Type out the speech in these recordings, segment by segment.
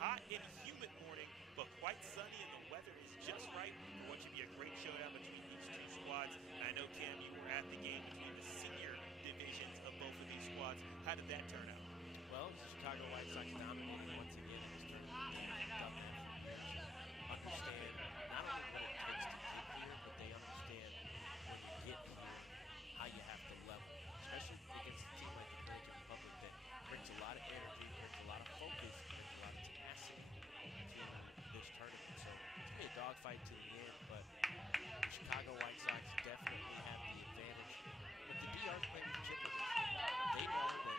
hot and humid morning, but quite sunny, and the weather is just right for what should be a great showdown between these two squads. And I know, Cam, you were at the game between the senior divisions of both of these squads. How did that turn out? Well, the Chicago White Sox dominated once again in this tournament. Understand not only what it takes to get here, but they understand when you get here how you have to level, especially against a team like the Dominican Republic that brings a lot of energy, brings a lot of focus, brings a lot of tenacity to this tournament. So it's going to be a dogfight to the end, but the Chicago White Sox definitely have the advantage. But the DR's playing with chip with this. They know that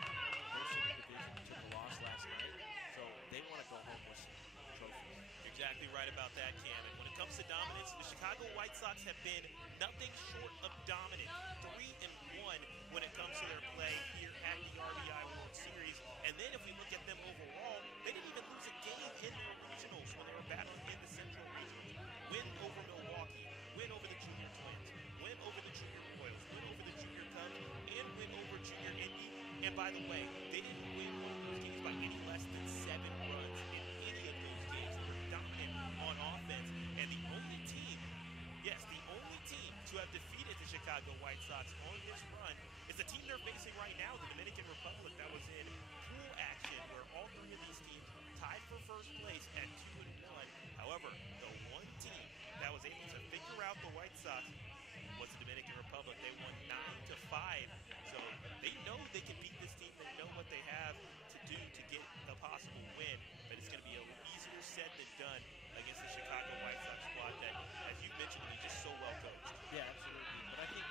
their senior division took a loss last night, so they want to go home with some trophies. You're exactly right about that, Cam. And when it comes to dominance, the Chicago White Sox have been nothing short of dominant. 3-1 when it comes to their play here at the RBI World Series. And then if we look at them overall, they didn't even lose a game in their regionals when they were battling in the Central Regionals. Win over Milwaukee, win over the Junior Twins, win over the Junior Royals, win over the Junior Cubs, and win over Junior Indy. And by the way, they didn't win one of those games by any less than 7 runs in any of those games. They were dominant on offense. And the only team, yes, the only team to have defeated the Chicago White Sox on this run is the team they're facing right now, the Dominican Republic, that was in pool action where all 3 of these teams tied for first place at 2-1. However, the one team that was able to figure out the White Sox was the Dominican Republic. They won 9-5, so they know they can beat this team. They know what they have to do to get the possible win, but it's going to be a little easier said than done against the Chicago White Sox squad that, as you mentioned, is just so well coached. Yeah, absolutely. But I think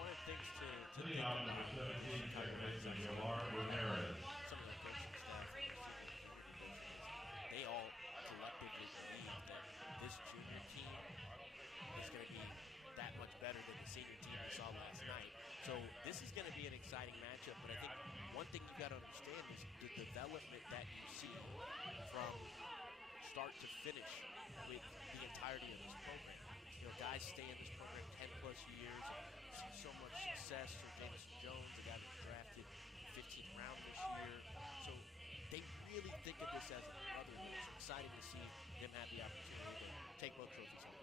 one of the things to think about the Chicago White Sox, some of the coaching staff, they all collectively believe that this junior team is going to be that much better than the senior team we saw last night. So this is going to be an exciting matchup, but I think one thing you got to understand is the development that you see from start to finish with the entirety of this program. You know, guys stay in this program 10 plus years, see so much success. So Jameson Jones, the guy that was drafted 15th round this year. So they really think of this as a brotherhood. It's exciting to see them have the opportunity to take both trophies home.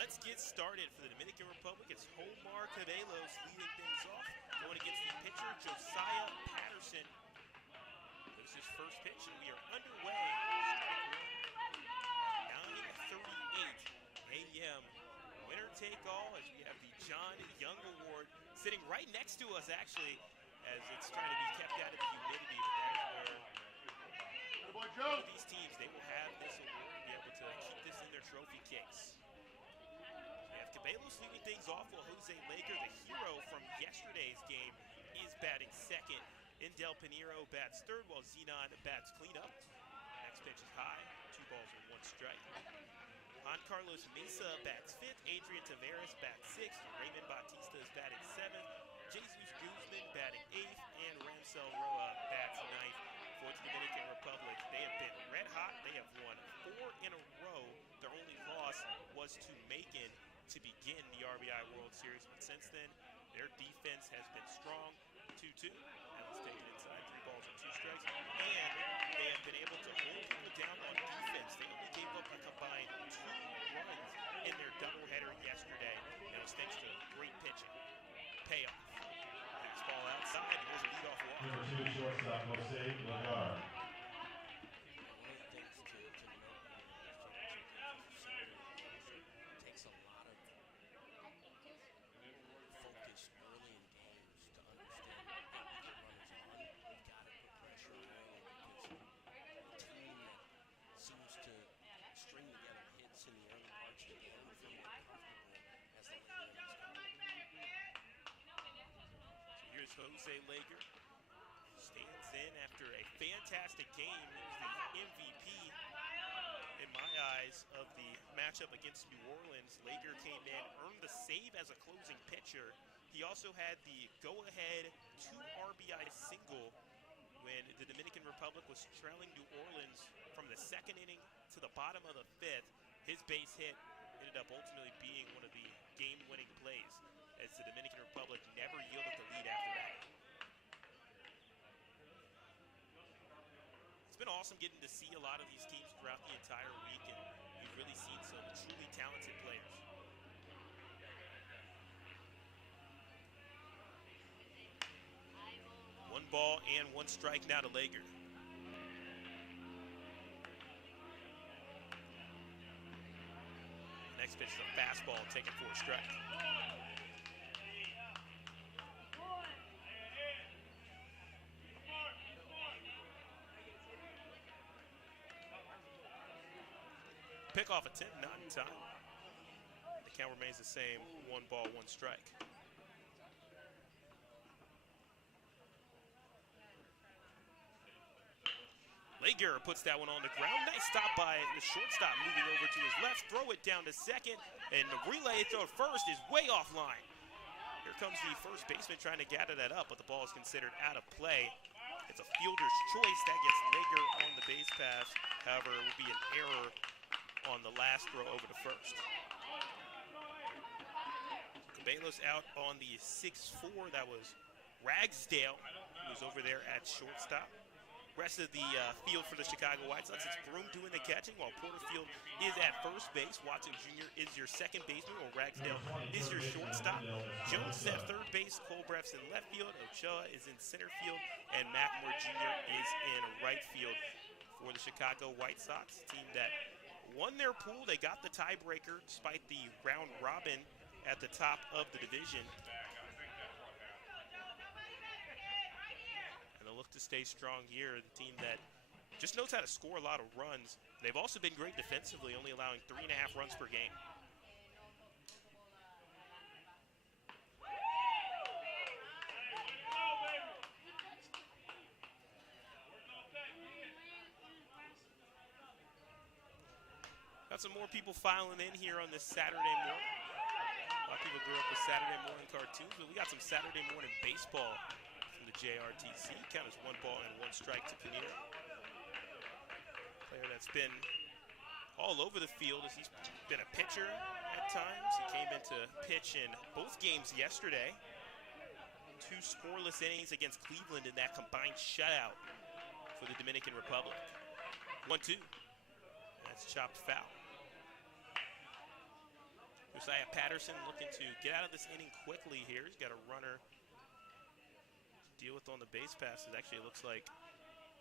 Let's get started for the Dominican Republic. It's Omar Cabelos leading things off, going against the pitcher, Josiah Patterson. This is his first pitch, and we are underway. 9:38 a.m. Winner take all, as we have the John Young Award sitting right next to us, actually, as it's trying to be kept out of the humidity. But that's where these teams, they will have this award and be able to keep this in their trophy case. We have Cabelos leading things off, while Jose Lager, the hero from yesterday's game, is batting second. Indel Pinheiro bats third, while Zenon bats cleanup. Next pitch is high, 2 balls and 1 strike. Juan Carlos Mesa bats fifth, Adrian Taveras bats sixth, Raymond Bautista is batting seventh, Jesus Guzman batting eighth, and Ramsel Roa bats ninth. For the Dominican Republic, they have been red hot. They have won 4 in a row. Their only loss was to Macon to begin the RBI World Series, but since then, their defense has been strong. 2-2, and let's take it inside, 3 balls and 2 strikes, and they have been able to hold people down on defense. They only gave up a combined 2 runs in their doubleheader yesterday, and it was thanks to great pitching. Payoff. Next ball outside, and there's a leadoff walk. Number 2, shortstop, Jose Lagar. Takes a lot of focus early in games to understand that we get runners on. We've got to put pressure early because a team that seems to string together hits in the early parts of the game will feel more comfortable as the later innings come. So here's Jose Lager. Stands in after a fantastic game. He was the MVP, in my eyes, of the matchup against New Orleans. Lager came in, earned the save as a closing pitcher. He also had the go-ahead 2 RBI single when the Dominican Republic was trailing New Orleans from the 2nd inning to the bottom of the 5th. His base hit ended up ultimately being one of the game-winning plays, as the Dominican Republic never yielded the lead after that. been awesome getting to see a lot of these teams throughout the entire week, and we've really seen some truly talented players. One ball and one strike now to Lager. Next pitch is a fastball taken for a strike. Pickoff attempt, not in time. The count remains the same, 1 ball, 1 strike. Lager puts that one on the ground. Nice stop by the shortstop, moving over to his left. Throw it down to second, and the relay throw to first is way offline. Here comes the first baseman trying to gather that up, but the ball is considered out of play. It's a fielder's choice. That gets Lager on the base pass. However, it will be an error on the last throw over to first. Cabello's out on the 6-4. That was Ragsdale, who's over there at shortstop. Rest of the field for the Chicago White Sox, it's Broom doing the catching, while Porterfield is at first base. Watson Jr. is your second baseman, while Ragsdale is your shortstop. Jones is at third base, Colbreff's in left field, Ochoa is in center field, and McMore Jr. is in right field for the Chicago White Sox, a team that won their pool. They got the tiebreaker despite the round robin at the top of the division. And they'll look to stay strong here. The team that just knows how to score a lot of runs. They've also been great defensively, only allowing 3.5 runs per game. Got some more people filing in here on this Saturday morning. A lot of people grew up with Saturday morning cartoons, but we got some Saturday morning baseball from the JRTC. Count as 1 ball and 1 strike to Pineda. Player that's been all over the field as he's been a pitcher at times. He came into pitch in both games yesterday. 2 scoreless innings against Cleveland in that combined shutout for the Dominican Republic. 1-2. That's chopped foul. Josiah Patterson looking to get out of this inning quickly here. He's got a runner to deal with on the base pass. It actually looks like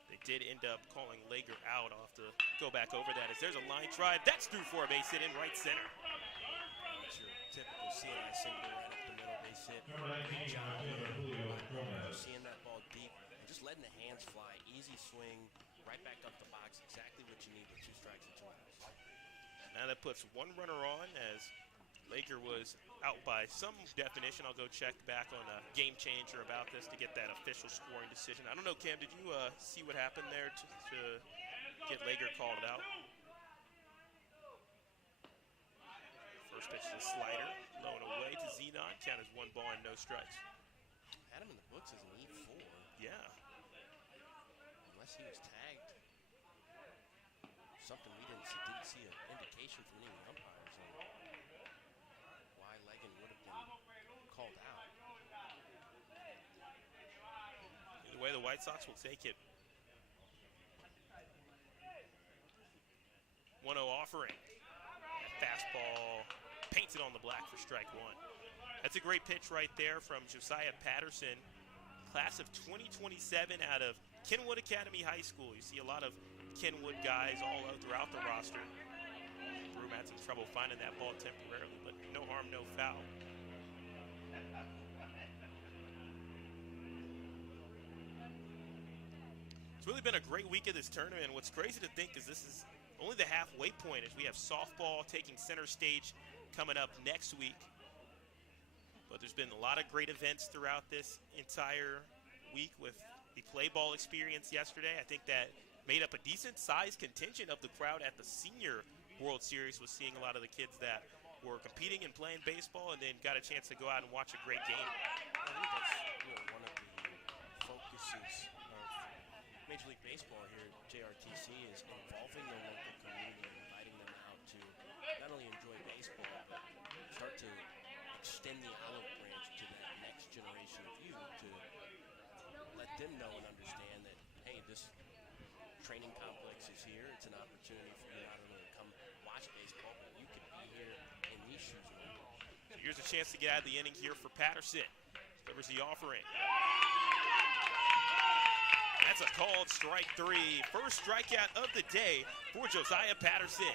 they did end up calling Lager out. I'll have to go back over that as there's a line drive. That's through for a base hit in right center. That's your typical CNI single right up the middle base hit. Seeing that ball deep and just letting the hands fly. Easy swing, right back up the box. Exactly what you need with 2 strikes and 2 outs. Now that puts 1 runner on as Lager was out by some definition. I'll go check back on a game changer about this to get that official scoring decision. I don't know, Cam, did you see what happened there to get Lager called out? First pitch is a slider, low and away to Zenon. Count as 1 ball and no strikes. Had him in the books as an E4. Yeah. Unless he was tagged. Something we didn't see an indication from any of the umpires on why Legan would have been called out. Either way, the White Sox will take it. 1-0 offering. That fastball paints it on the black for strike 1. That's a great pitch right there from Josiah Patterson, class of 2027 out of Kenwood Academy High School. You see a lot of Kenwood guys all throughout the roster. Broom had some trouble finding that ball temporarily, but no harm, no foul. It's really been a great week of this tournament. What's crazy to think is this is only the halfway point as we have softball taking center stage coming up next week. But there's been a lot of great events throughout this entire week with the play ball experience yesterday. I think that made up a decent-sized contingent of the crowd at the Senior World Series, was seeing a lot of the kids that were competing and playing baseball and then got a chance to go out and watch a great game. I think that's one of the focuses of Major League Baseball here at JRTC is involving the local community and inviting them out to not only enjoy baseball, but start to extend the olive branch to that next generation of youth to let them know and understand that, hey, this training complex is here. It's an opportunity for you not only to come watch baseball, but you can be here in these shoes and overalls. So here's a chance to get out of the inning here for Patterson. Delivers the offering. That's a called strike 3. First strikeout of the day for Josiah Patterson.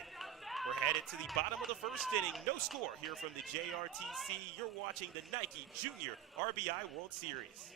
We're headed to the bottom of the first inning. No score here from the JRTC. You're watching the Nike Junior RBI World Series.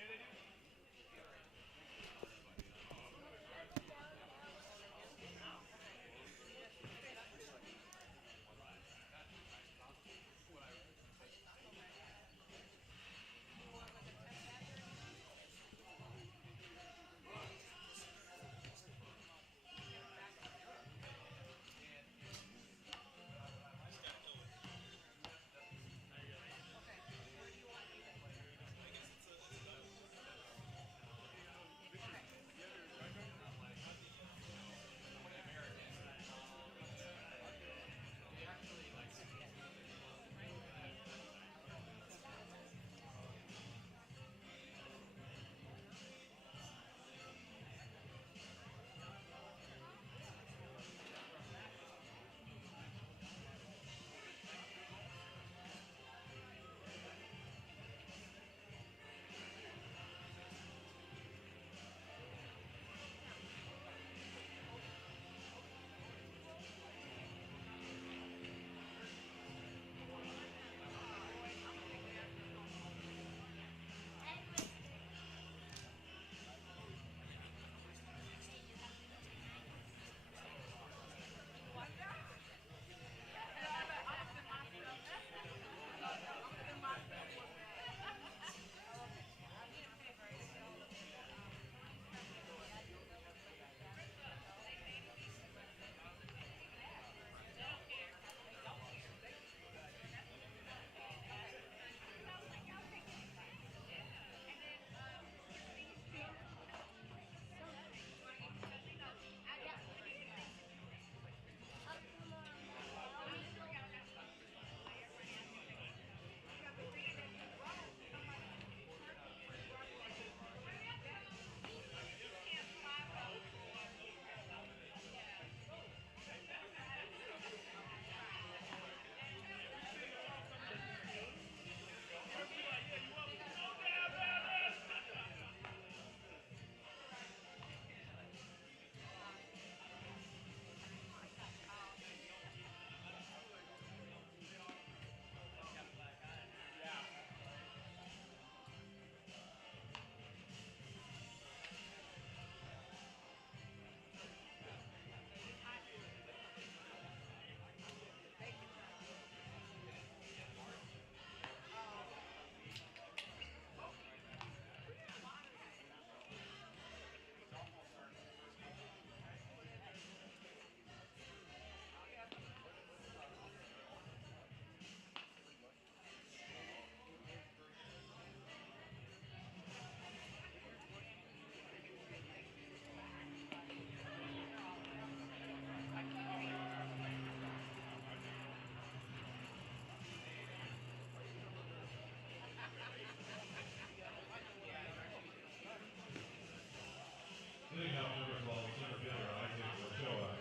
Hitting out first ball, center fielder Isaac Ochoa.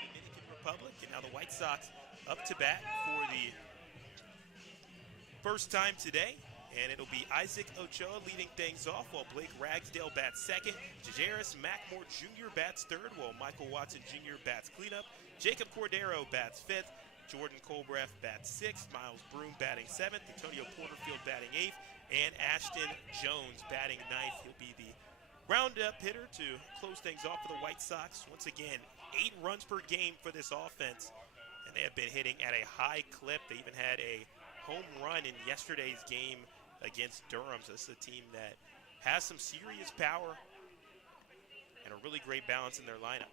Dominican Republic, and now the White Sox up to bat for the first time today. And it'll be Isaac Ochoa leading things off while Blake Ragsdale bats second. Jajaris Mackmore Jr. bats third while Michael Watson Jr. bats cleanup. Jacob Cordero bats fifth. Jordan Colbreth bats sixth. Miles Broom batting seventh. Antonio Porterfield batting eighth. And Ashton Jones batting ninth. He'll be the roundup hitter to close things off for the White Sox. Once again, 8 runs per game for this offense. And they have been hitting at a high clip. They even had a home run in yesterday's game against Durham. So this is a team that has some serious power and a really great balance in their lineup.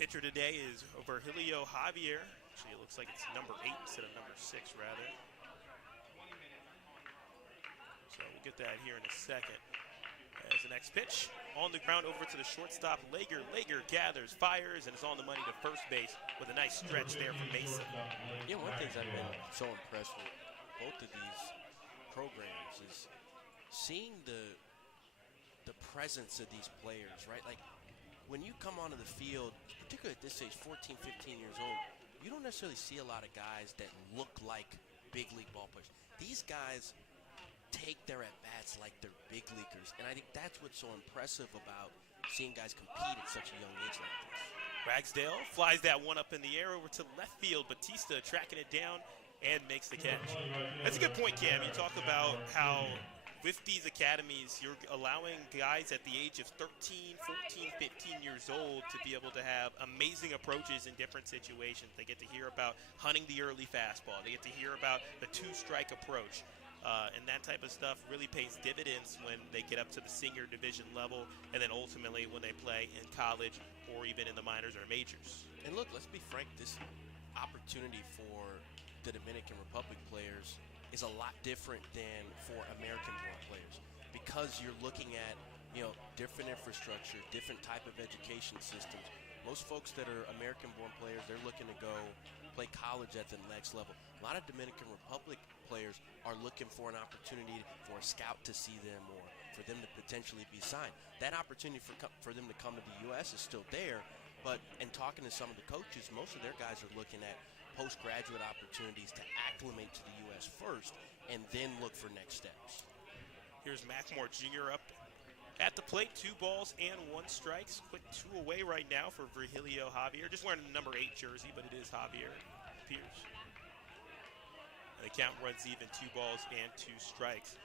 Pitcher today is Virgilio Javier. Actually, it looks like it's number 8 instead of number 6, rather. So we'll get that here in a second. As the next pitch on the ground over to the shortstop, Lager. Lager gathers, fires, and is on the money to first base with a nice stretch there from Mason. Yeah, one of the things I've been so impressed with both of these programs is seeing the presence of these players, right? Like when you come onto the field, particularly at this age, 14, 15 years old, you don't necessarily see a lot of guys that look like big league ball players. These guys take their at-bats like they're big leaguers, and I think that's what's so impressive about seeing guys compete at such a young age like this. Ragsdale flies that one up in the air over to left field. Batista tracking it down and makes the catch. That's a good point, Cam. You talk about how with these academies, you're allowing guys at the age of 13, 14, 15 years old to be able to have amazing approaches in different situations. They get to hear about hunting the early fastball. They get to hear about the two-strike approach. And that type of stuff really pays dividends when they get up to the senior division level and then ultimately when they play in college or even in the minors or majors. And look, let's be frank, this opportunity for the Dominican Republic players is a lot different than for American-born players because you're looking at, different infrastructure, different type of education systems. Most folks that are American-born players, they're looking to go play college at the next level. A lot of Dominican Republic players are looking for an opportunity for a scout to see them or for them to potentially be signed. That opportunity for them to come to the U.S. is still there, but in talking to some of the coaches, most of their guys are looking at postgraduate opportunities to acclimate to the U.S. first and then look for next steps. Here's Mackmore Jr. up at the plate, 2 balls and 1 strike. Quick 2 away right now for Virgilio Javier. Just wearing the number 8 jersey, but it is Javier Pierce. And the count runs even, 2 balls and 2 strikes.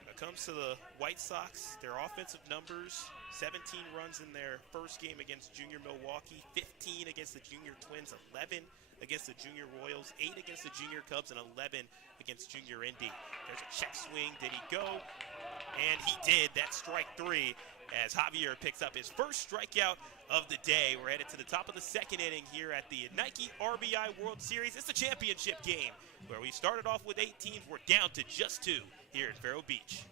When it comes to the White Sox, their offensive numbers, 17 runs in their first game against Junior Milwaukee, 15 against the Junior Twins, 11 against the Junior Royals, 8 against the Junior Cubs, and 11 against Junior Indy. There's a check swing. Did he go? And he did. That's strike 3 as Javier picks up his first strikeout of the day. We're headed to the top of the second inning here at the Nike RBI World Series. It's a championship game where we started off with 8 teams. We're down to just 2 here at Vero Beach.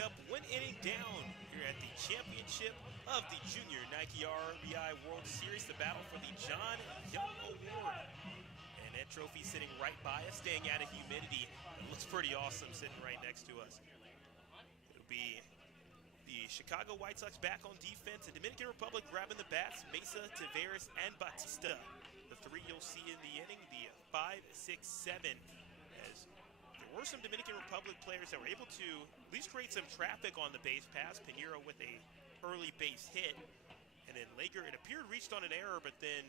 Up, 1 inning down here at the championship of the Junior Nike RBI World Series, the battle for the John Young Award. And that trophy sitting right by us, staying out of humidity. It looks pretty awesome sitting right next to us. It'll be the Chicago White Sox back on defense, and Dominican Republic grabbing the bats, Mesa, Taveras, and Batista. The 3 you'll see in the inning, the 5, 6, 7, as there were some Dominican Republic players that were able to at least create some traffic on the base pass. Pinheiro with a early base hit. And then Lager, it appeared, reached on an error, but then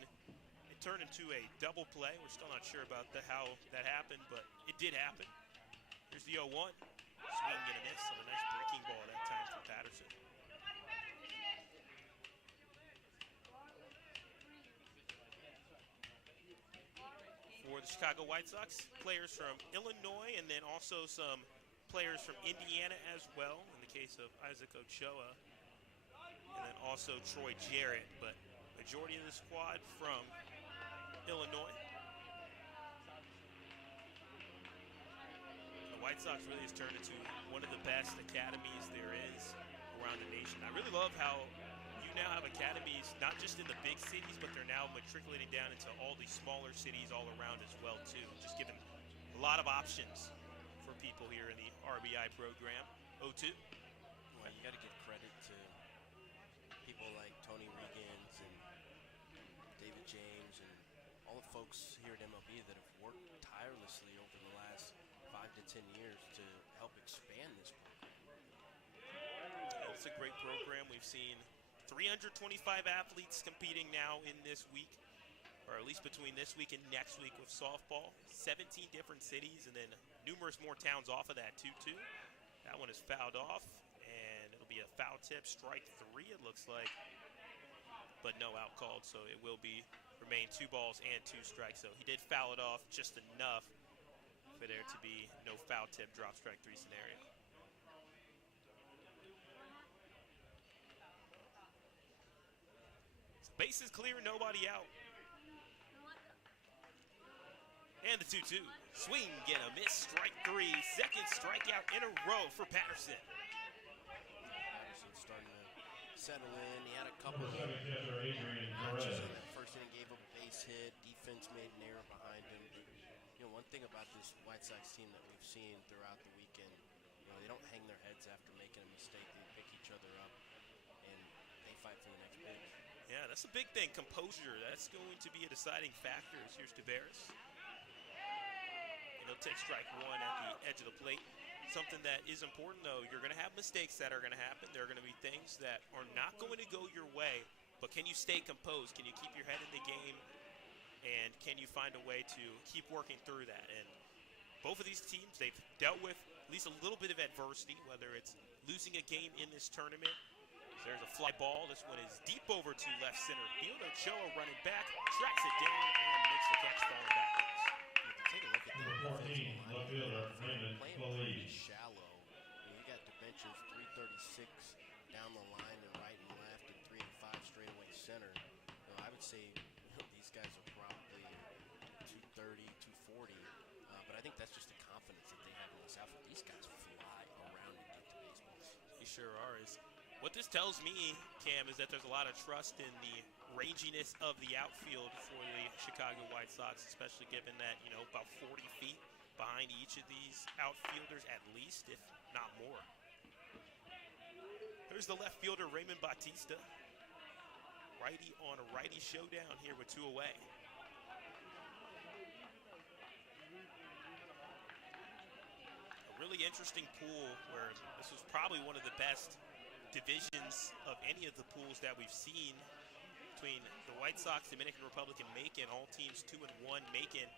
it turned into a double play. We're still not sure about how that happened, but it did happen. Here's the 0-1. Swing and a miss on a nice breaking ball that time from Patterson. For the Chicago White Sox, players from Illinois and then also some players from Indiana as well, in the case of Isaac Ochoa, and then also Troy Jarrett, but majority of the squad from Illinois. The White Sox really has turned into one of the best academies there is around the nation. I really love how you now have academies not just in the big cities, but they're now matriculating down into all these smaller cities all around as well too. Just giving a lot of options for people here in the RBI program. 0-2. Well, you got to give credit to people like Tony Regans and David James and all the folks here at MLB that have worked tirelessly over the last 5 to 10 years to help expand this program. It's a great program. We've seen 325 athletes competing now in this week, or at least between this week and next week with softball. 17 different cities and then numerous more towns off of that, 2-2. That one is fouled off, and it'll be a foul tip, strike 3 it looks like, but no out called, so it will remain 2 balls and 2 strikes. So he did foul it off just enough for there to be no foul tip, drop strike 3 scenario. Bases clear, nobody out. And the 2-2. Swing and a miss, strike 3. Second strikeout in a row for Patterson. Patterson's starting to settle in. He had a couple of Second catcher Adrian matches Perez. in that first inning, gave up a base hit. Defense made an error behind him. But, one thing about this White Sox team that we've seen throughout the weekend, they don't hang their heads after making a mistake. They pick each other up, and they fight for the next pitch. Yeah, that's a big thing. Composure. That's going to be a deciding factor. Here's Tavares. And he'll take strike 1 at the edge of the plate. Something that is important, though, you're going to have mistakes that are going to happen. There are going to be things that are not going to go your way, but can you stay composed? Can you keep your head in the game? And can you find a way to keep working through that? And both of these teams, they've dealt with at least a little bit of adversity, whether it's losing a game in this tournament. There's a fly ball. This one is deep over to left center field. Ochoa running back, tracks it down, and makes the catch falling backwards. Take a look at the Number 14, left fielder, Raymond playing Feliz. pretty shallow. You got dimensions 336 down the line and right and left, and 3 and 5 straightaway center. I would say these guys are probably 230, 240, but I think that's just the confidence that they have in this outfit. These guys fly around and get to baseballs. They sure are. What this tells me, Cam, is that there's a lot of trust in the ranginess of the outfield for the Chicago White Sox, especially given that, about 40 feet behind each of these outfielders at least, if not more. There's the left fielder, Raymond Bautista. Righty on a righty showdown here with 2 away. A really interesting pool where this was probably one of the best divisions of any of the pools that we've seen between the White Sox, Dominican Republic, and Macon. All teams 2-1. Macon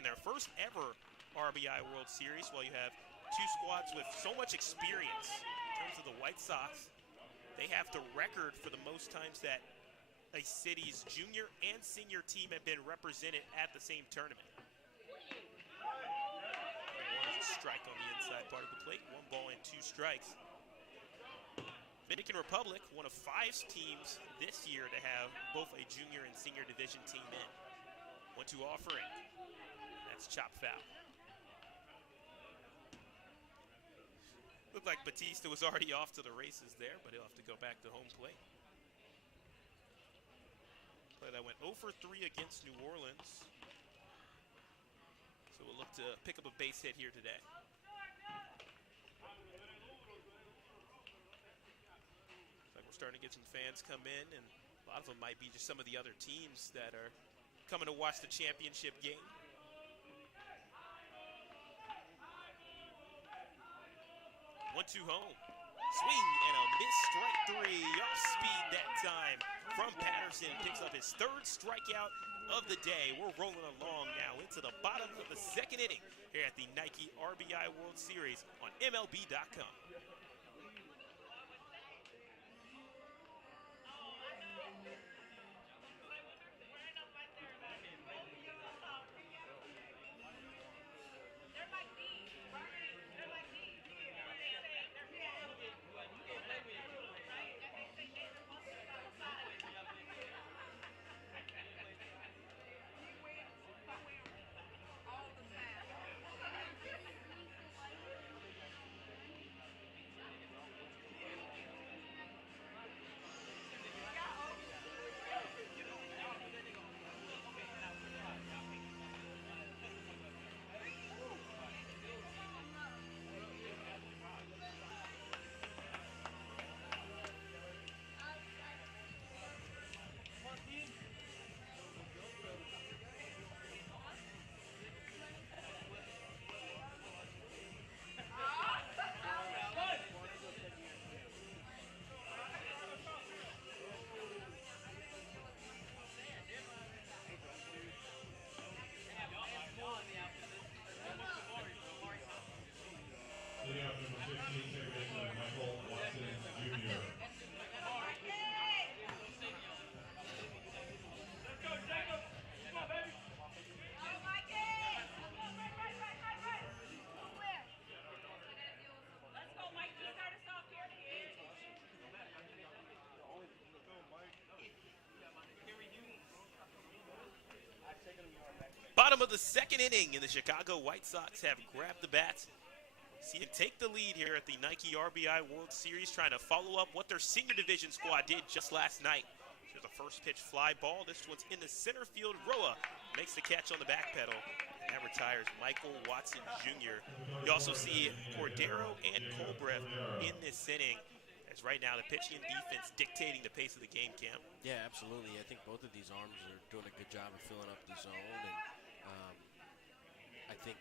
in their first ever RBI World Series, while you have 2 squads with so much experience. In terms of the White Sox, they have the record for the most times that a city's junior and senior team have been represented at the same tournament. One is a strike on the inside part of the plate. 1 ball and 2 strikes. Dominican Republic, one of 5 teams this year to have both a junior and senior division team in. 1-2 offering. That's chop foul. Looked like Batista was already off to the races there, but he'll have to go back to home plate. Play that went 0 for 3 against New Orleans. So we'll look to pick up a base hit here today. Starting to get some fans come in, and a lot of them might be just some of the other teams that are coming to watch the championship game. 1-2 home. Swing and a miss, strike 3. Off speed that time from Patterson. Picks up his 3rd strikeout of the day. We're rolling along now into the bottom of the 2nd inning here at the Nike RBI World Series on MLB.com. bottom of the second inning, and the Chicago White Sox have grabbed the bats. See him take the lead here at the Nike RBI World Series, trying to follow up what their senior division squad did just last night. Here's a first pitch fly ball. This one's in the center field. Roa makes the catch on the back pedal. And that retires Michael Watson Jr. You also see Cordero and Colbreth in this inning, as right now the pitching and defense dictating the pace of the game, Cam. Yeah, absolutely. I think both of these arms are doing a good job of filling up the zone, and I think,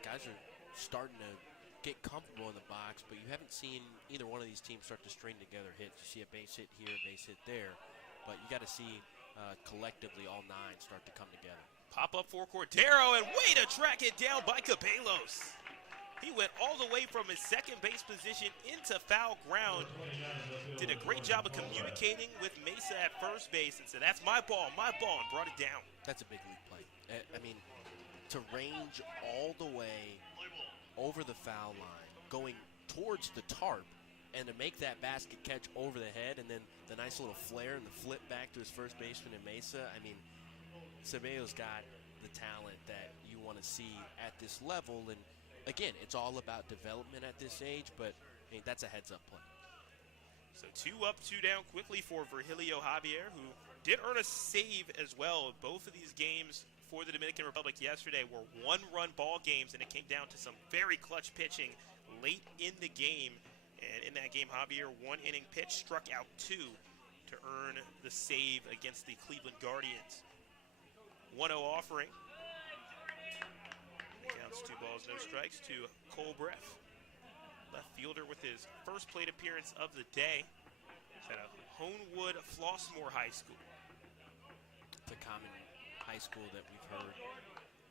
guys are starting to get comfortable in the box, but you haven't seen either one of these teams start to string together hits. You see a base hit here, a base hit there, but you got to see collectively all nine start to come together. Pop up for Cordero, and way to track it down by Cabellos. He went all the way from his second base position into foul ground. Did a great job of communicating with Mesa at first base and said, that's my ball, and brought it down. That's a big league play. I mean, to range all the way over the foul line, going towards the tarp, and to make that basket catch over the head, and then the nice little flare and the flip back to his first baseman in Mesa. I mean, Ceballos got the talent that you want to see at this level, and again, it's all about development at this age, but I mean, that's a heads-up play. So 2 up, 2 down quickly for Virgilio Javier, who did earn a save as well. Both of these games for the Dominican Republic yesterday were one-run ball games, and it came down to some very clutch pitching late in the game. And in that game, Javier, 1-inning pitch, struck out 2 to earn the save against the Cleveland Guardians. 1-0 offering. Counts 2 balls, no strikes to Colbreth. Left fielder with his first plate appearance of the day. He's at a Homewood Flossmoor High School. It's a common high school that we've heard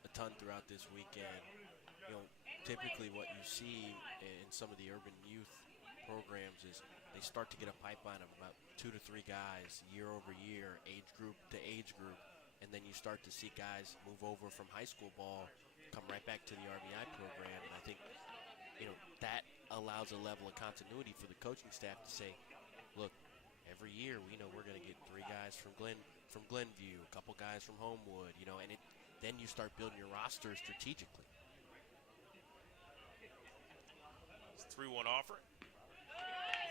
a ton throughout this weekend. Typically what you see in some of the urban youth programs is they start to get a pipeline of about 2 to 3 guys year over year, age group to age group, and then you start to see guys move over from high school ball, come right back to the RBI program, and I think that allows a level of continuity for the coaching staff to say, look, every year we know we're going to get 3 guys from Glenview, a couple guys from Homewood, and then you start building your roster strategically. 3-1 offer.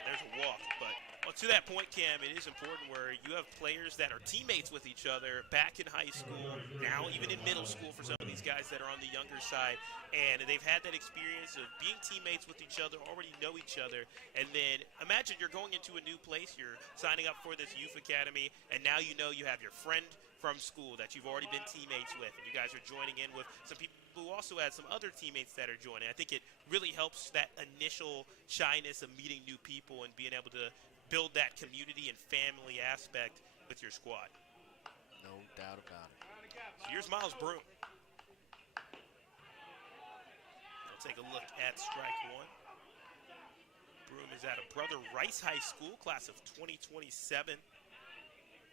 There's a walk, but to that point, Cam, it is important where you have players that are teammates with each other back in high school, now even in middle school for some of these guys that are on the younger side, and they've had that experience of being teammates with each other, already know each other, and then imagine you're going into a new place, you're signing up for this youth academy, and now you know you have your friend from school that you've already been teammates with, and you guys are joining in with some people who also had some other teammates that are joining. I think it really helps that initial shyness of meeting new people and being able to build that community and family aspect with your squad. No doubt about it. So here's Miles Broom. We'll take a look at strike 1. Broom is at a Brother Rice High School, class of 2027.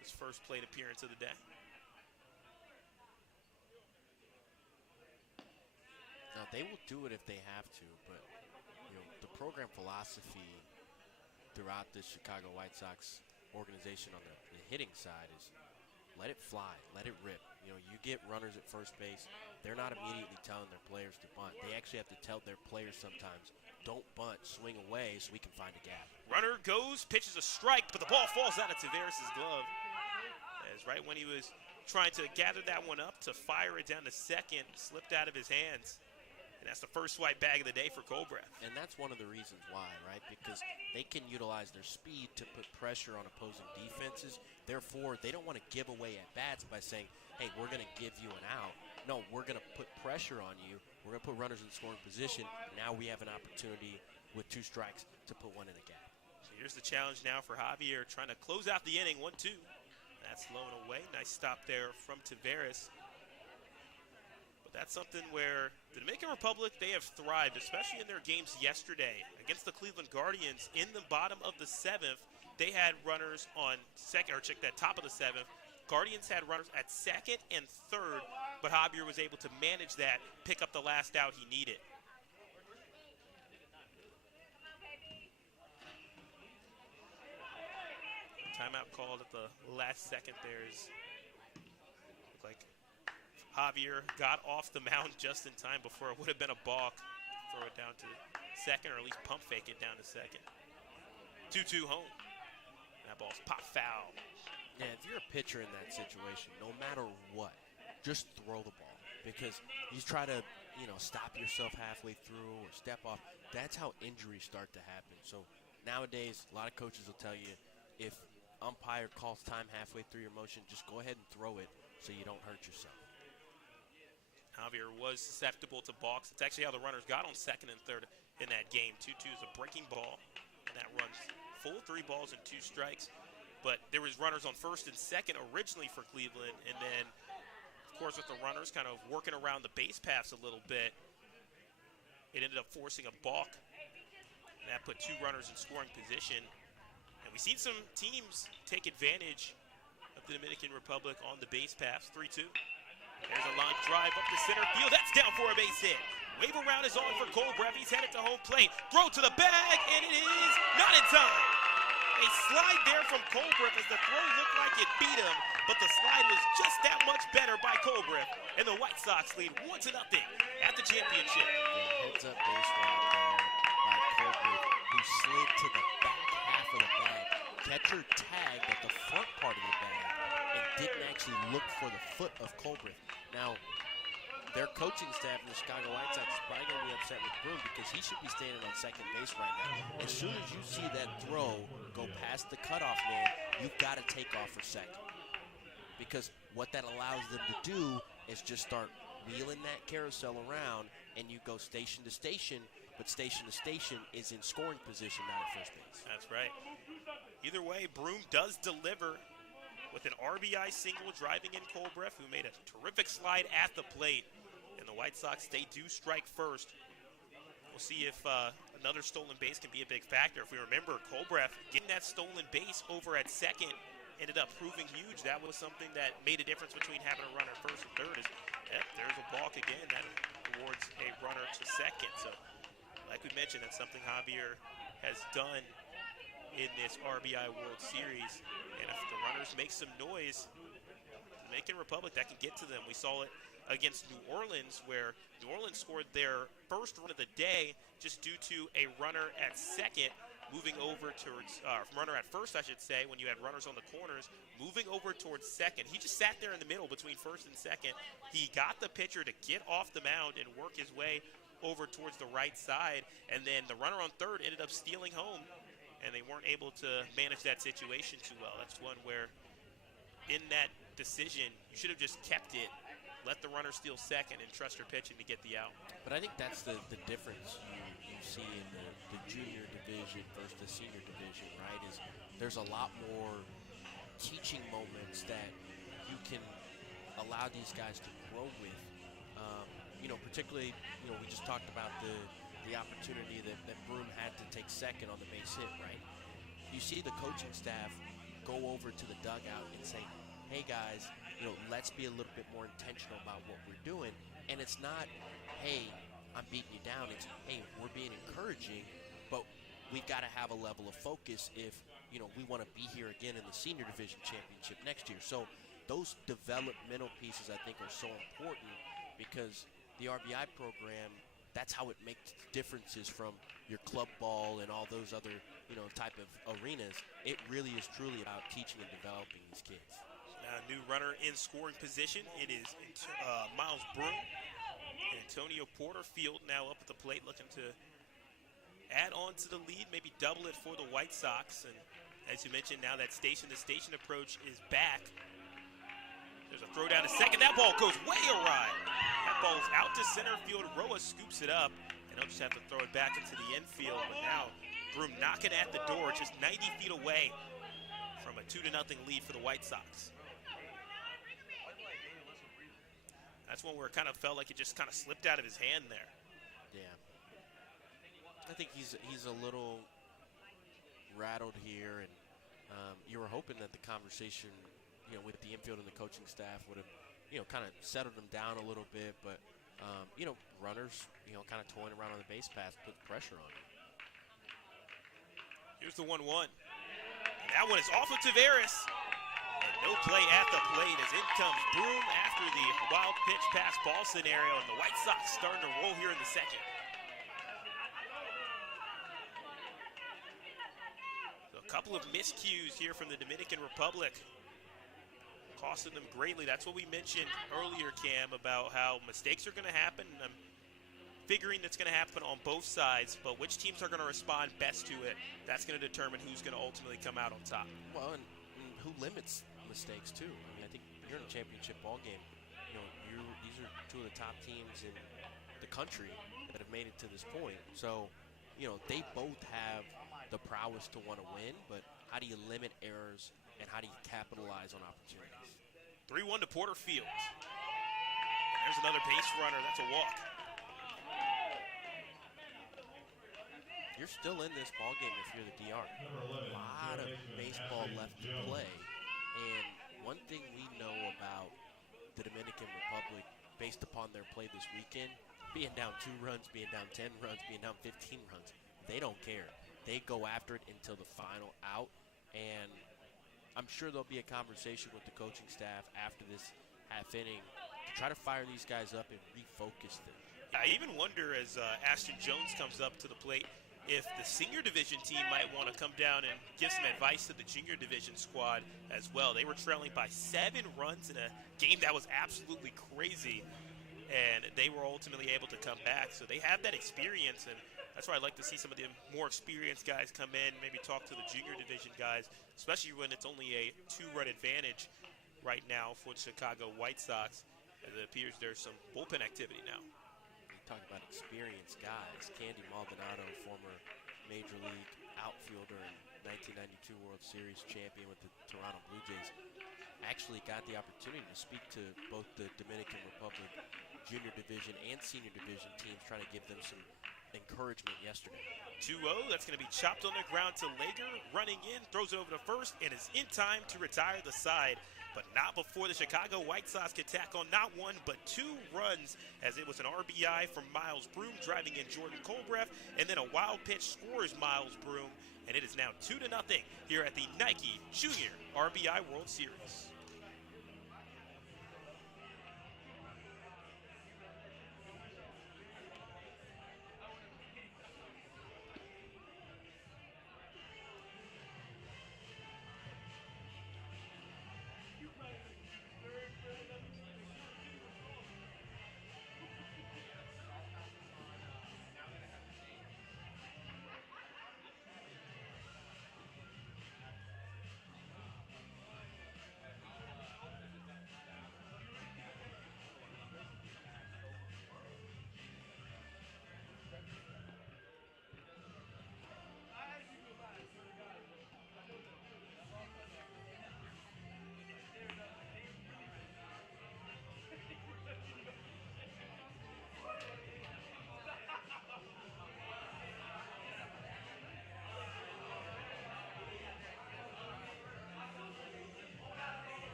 His first plate appearance of the day. Now, they will do it if they have to, but the program philosophy throughout the Chicago White Sox organization on the hitting side is let it fly, let it rip. You get runners at first base, they're not immediately telling their players to bunt. They actually have to tell their players sometimes, don't bunt, swing away so we can find a gap. Runner goes, pitches a strike, but the ball falls out of Tavares' glove. As right when he was trying to gather that one up to fire it down to second, slipped out of his hands. And that's the first swipe bag of the day for Colbreth. And that's one of the reasons why, right? Because they can utilize their speed to put pressure on opposing defenses. Therefore, they don't want to give away at-bats by saying, hey, we're going to give you an out. No, we're going to put pressure on you. We're going to put runners in scoring position. Now we have an opportunity with 2 strikes to put one in a gap. So here's the challenge now for Javier, trying to close out the inning, 1-2. That's low and away. Nice stop there from Tavares. That's something where the Dominican Republic, they have thrived, especially in their games yesterday against the Cleveland Guardians. In the bottom of the 7th, they had runners on second, or check that, top of the 7th. Guardians had runners at 2nd and 3rd, but Javier was able to manage that, pick up the last out he needed. Timeout called at the last second there is, look like Javier got off the mound just in time before it would have been a balk. Throw it down to second, or at least pump fake it down to second. 2-2 home. That ball's pop foul. Yeah, if you're a pitcher in that situation, no matter what, just throw the ball. Because you try to, stop yourself halfway through or step off. That's how injuries start to happen. So nowadays, a lot of coaches will tell you, if umpire calls time halfway through your motion, just go ahead and throw it so you don't hurt yourself. Javier was susceptible to balks. It's actually how the runners got on second and third in that game. 2-2 is a breaking ball, and that runs full 3 balls and 2 strikes. But there was runners on first and second originally for Cleveland, and then, of course, with the runners kind of working around the base paths a little bit, it ended up forcing a balk. And that put 2 runners in scoring position. And we've seen some teams take advantage of the Dominican Republic on the base paths. 3-2. There's a line drive up the center field. That's down for a base hit. Wave around is on for Colbreth. He's headed to home plate. Throw to the bag, and it is not in time. A slide there from Colbreth as the throw looked like it beat him, but the slide was just that much better by Colbreth, and the White Sox lead 1-0 at the championship. Heads up base running there by Colbreth, who slid to the back half of the bag. Catcher tagged at the front part of the bag and didn't actually look for the foot of Colbreth. Now, their coaching staff in the Chicago White Sox is probably going to be upset with Broom because he should be standing on second base right now. As soon as you see that throw go past the cutoff man, you've got to take off for second. Because what that allows them to do is just start wheeling that carousel around, and you go station to station, but station to station is in scoring position, not at first base. That's right. Either way, Broom does deliver with an RBI single driving in Colbreth, who made a terrific slide at the plate. And the White Sox, they do strike first. We'll see if another stolen base can be a big factor. If we remember, Colbreth getting that stolen base over at second ended up proving huge. That was something that made a difference between having a runner first and third. There's a balk again. That awards a runner to second. So, like we mentioned, that's something Javier has done in this RBI World Series. And if the runners make some noise, the Dominican Republic, that can get to them. We saw it against New Orleans, where New Orleans scored their first run of the day just due to a runner at second moving over towards, runner at first, I should say, when you had runners on the corners, moving over towards second. He just sat there in the middle between first and second. He got the pitcher to get off the mound and work his way over towards the right side, and then the runner on third ended up stealing home, and they weren't able to manage that situation too well. That's one where, in that decision, you should have just kept it, let the runner steal second, and trust your pitching to get the out. But I think that's the difference you see in the junior division versus the senior division, right? Is there's a lot more teaching moments that you can allow these guys to grow with. Particularly, we just talked about the opportunity that Broom had to take second on the base hit, right? You see the coaching staff go over to the dugout and say, hey guys, let's be a little bit more intentional about what we're doing. And it's not, hey, I'm beating you down. It's, hey, we're being encouraging, but we've got to have a level of focus if, we want to be here again in the senior division championship next year. So those developmental pieces, I think, are so important because the RBI program, that's how it makes differences from your club ball and all those other, type of arenas. It really is truly about teaching and developing these kids. New runner in scoring position. It is Miles Broom. Antonio Porterfield now up at the plate looking to add on to the lead, maybe double it for the White Sox. And as you mentioned, now that station-to-station approach is back. There's a throw down to second. That ball goes way awry. That ball's out to center field. Roa scoops it up, and he'll just have to throw it back into the infield. But now Broom knocking at the door, just 90 feet away from a 2-0 lead for the White Sox. That's one where it kind of felt like it just kind of slipped out of his hand there. Yeah. I think he's a little rattled here, and you were hoping that the conversation, with the infield and the coaching staff would have, kind of settled him down a little bit. But, runners, kind of toying around on the base path, put pressure on him. Here's the 1-1. That one is off of Taveras. And no play at the plate as in comes Broom after the wild pitch pass ball scenario, and the White Sox starting to roll here in the second. So a couple of miscues here from the Dominican Republic, costing them greatly. That's what we mentioned earlier, Cam, about how mistakes are going to happen. I'm figuring that's going to happen on both sides, but which teams are going to respond best to it, that's going to determine who's going to ultimately come out on top. Well, and who limits mistakes too? I mean, I think you're in a championship ball game. These are two of the top teams in the country that have made it to this point. So, they both have the prowess to want to win, but how do you limit errors and how do you capitalize on opportunities? 3-1 to Porterfield. There's another base runner. That's a walk. You're still in this ball game if you're the DR. A lot of baseball left to play, and one thing we know about the Dominican Republic, based upon their play this weekend, being down 2 runs, being down 10 runs, being down 15 runs, they don't care. They go after it until the final out, and I'm sure there'll be a conversation with the coaching staff after this half inning to try to fire these guys up and refocus them. I even wonder, as Ashton Jones comes up to the plate, if the senior division team might want to come down and give some advice to the junior division squad as well. They were trailing by 7 runs in a game that was absolutely crazy, and they were ultimately able to come back. So they have that experience, and that's why I'd like to see some of the more experienced guys come in, maybe talk to the junior division guys, especially when it's only a 2-run advantage right now for the Chicago White Sox, as it appears there's some bullpen activity now. Talk about experienced guys. Candy Maldonado, former Major League outfielder and 1992 World Series champion with the Toronto Blue Jays, actually got the opportunity to speak to both the Dominican Republic junior division and senior division teams, trying to give them some encouragement yesterday. 2-0, that's going to be chopped on the ground to Lager, running in, throws it over to first, and is in time to retire the side. But not before the Chicago White Sox could tack on not 1 but 2 runs, as it was an RBI from Miles Broom driving in Jordan Colbreth, and then a wild pitch scores Miles Broom, and it is now 2-0 here at the Nike Junior RBI World Series.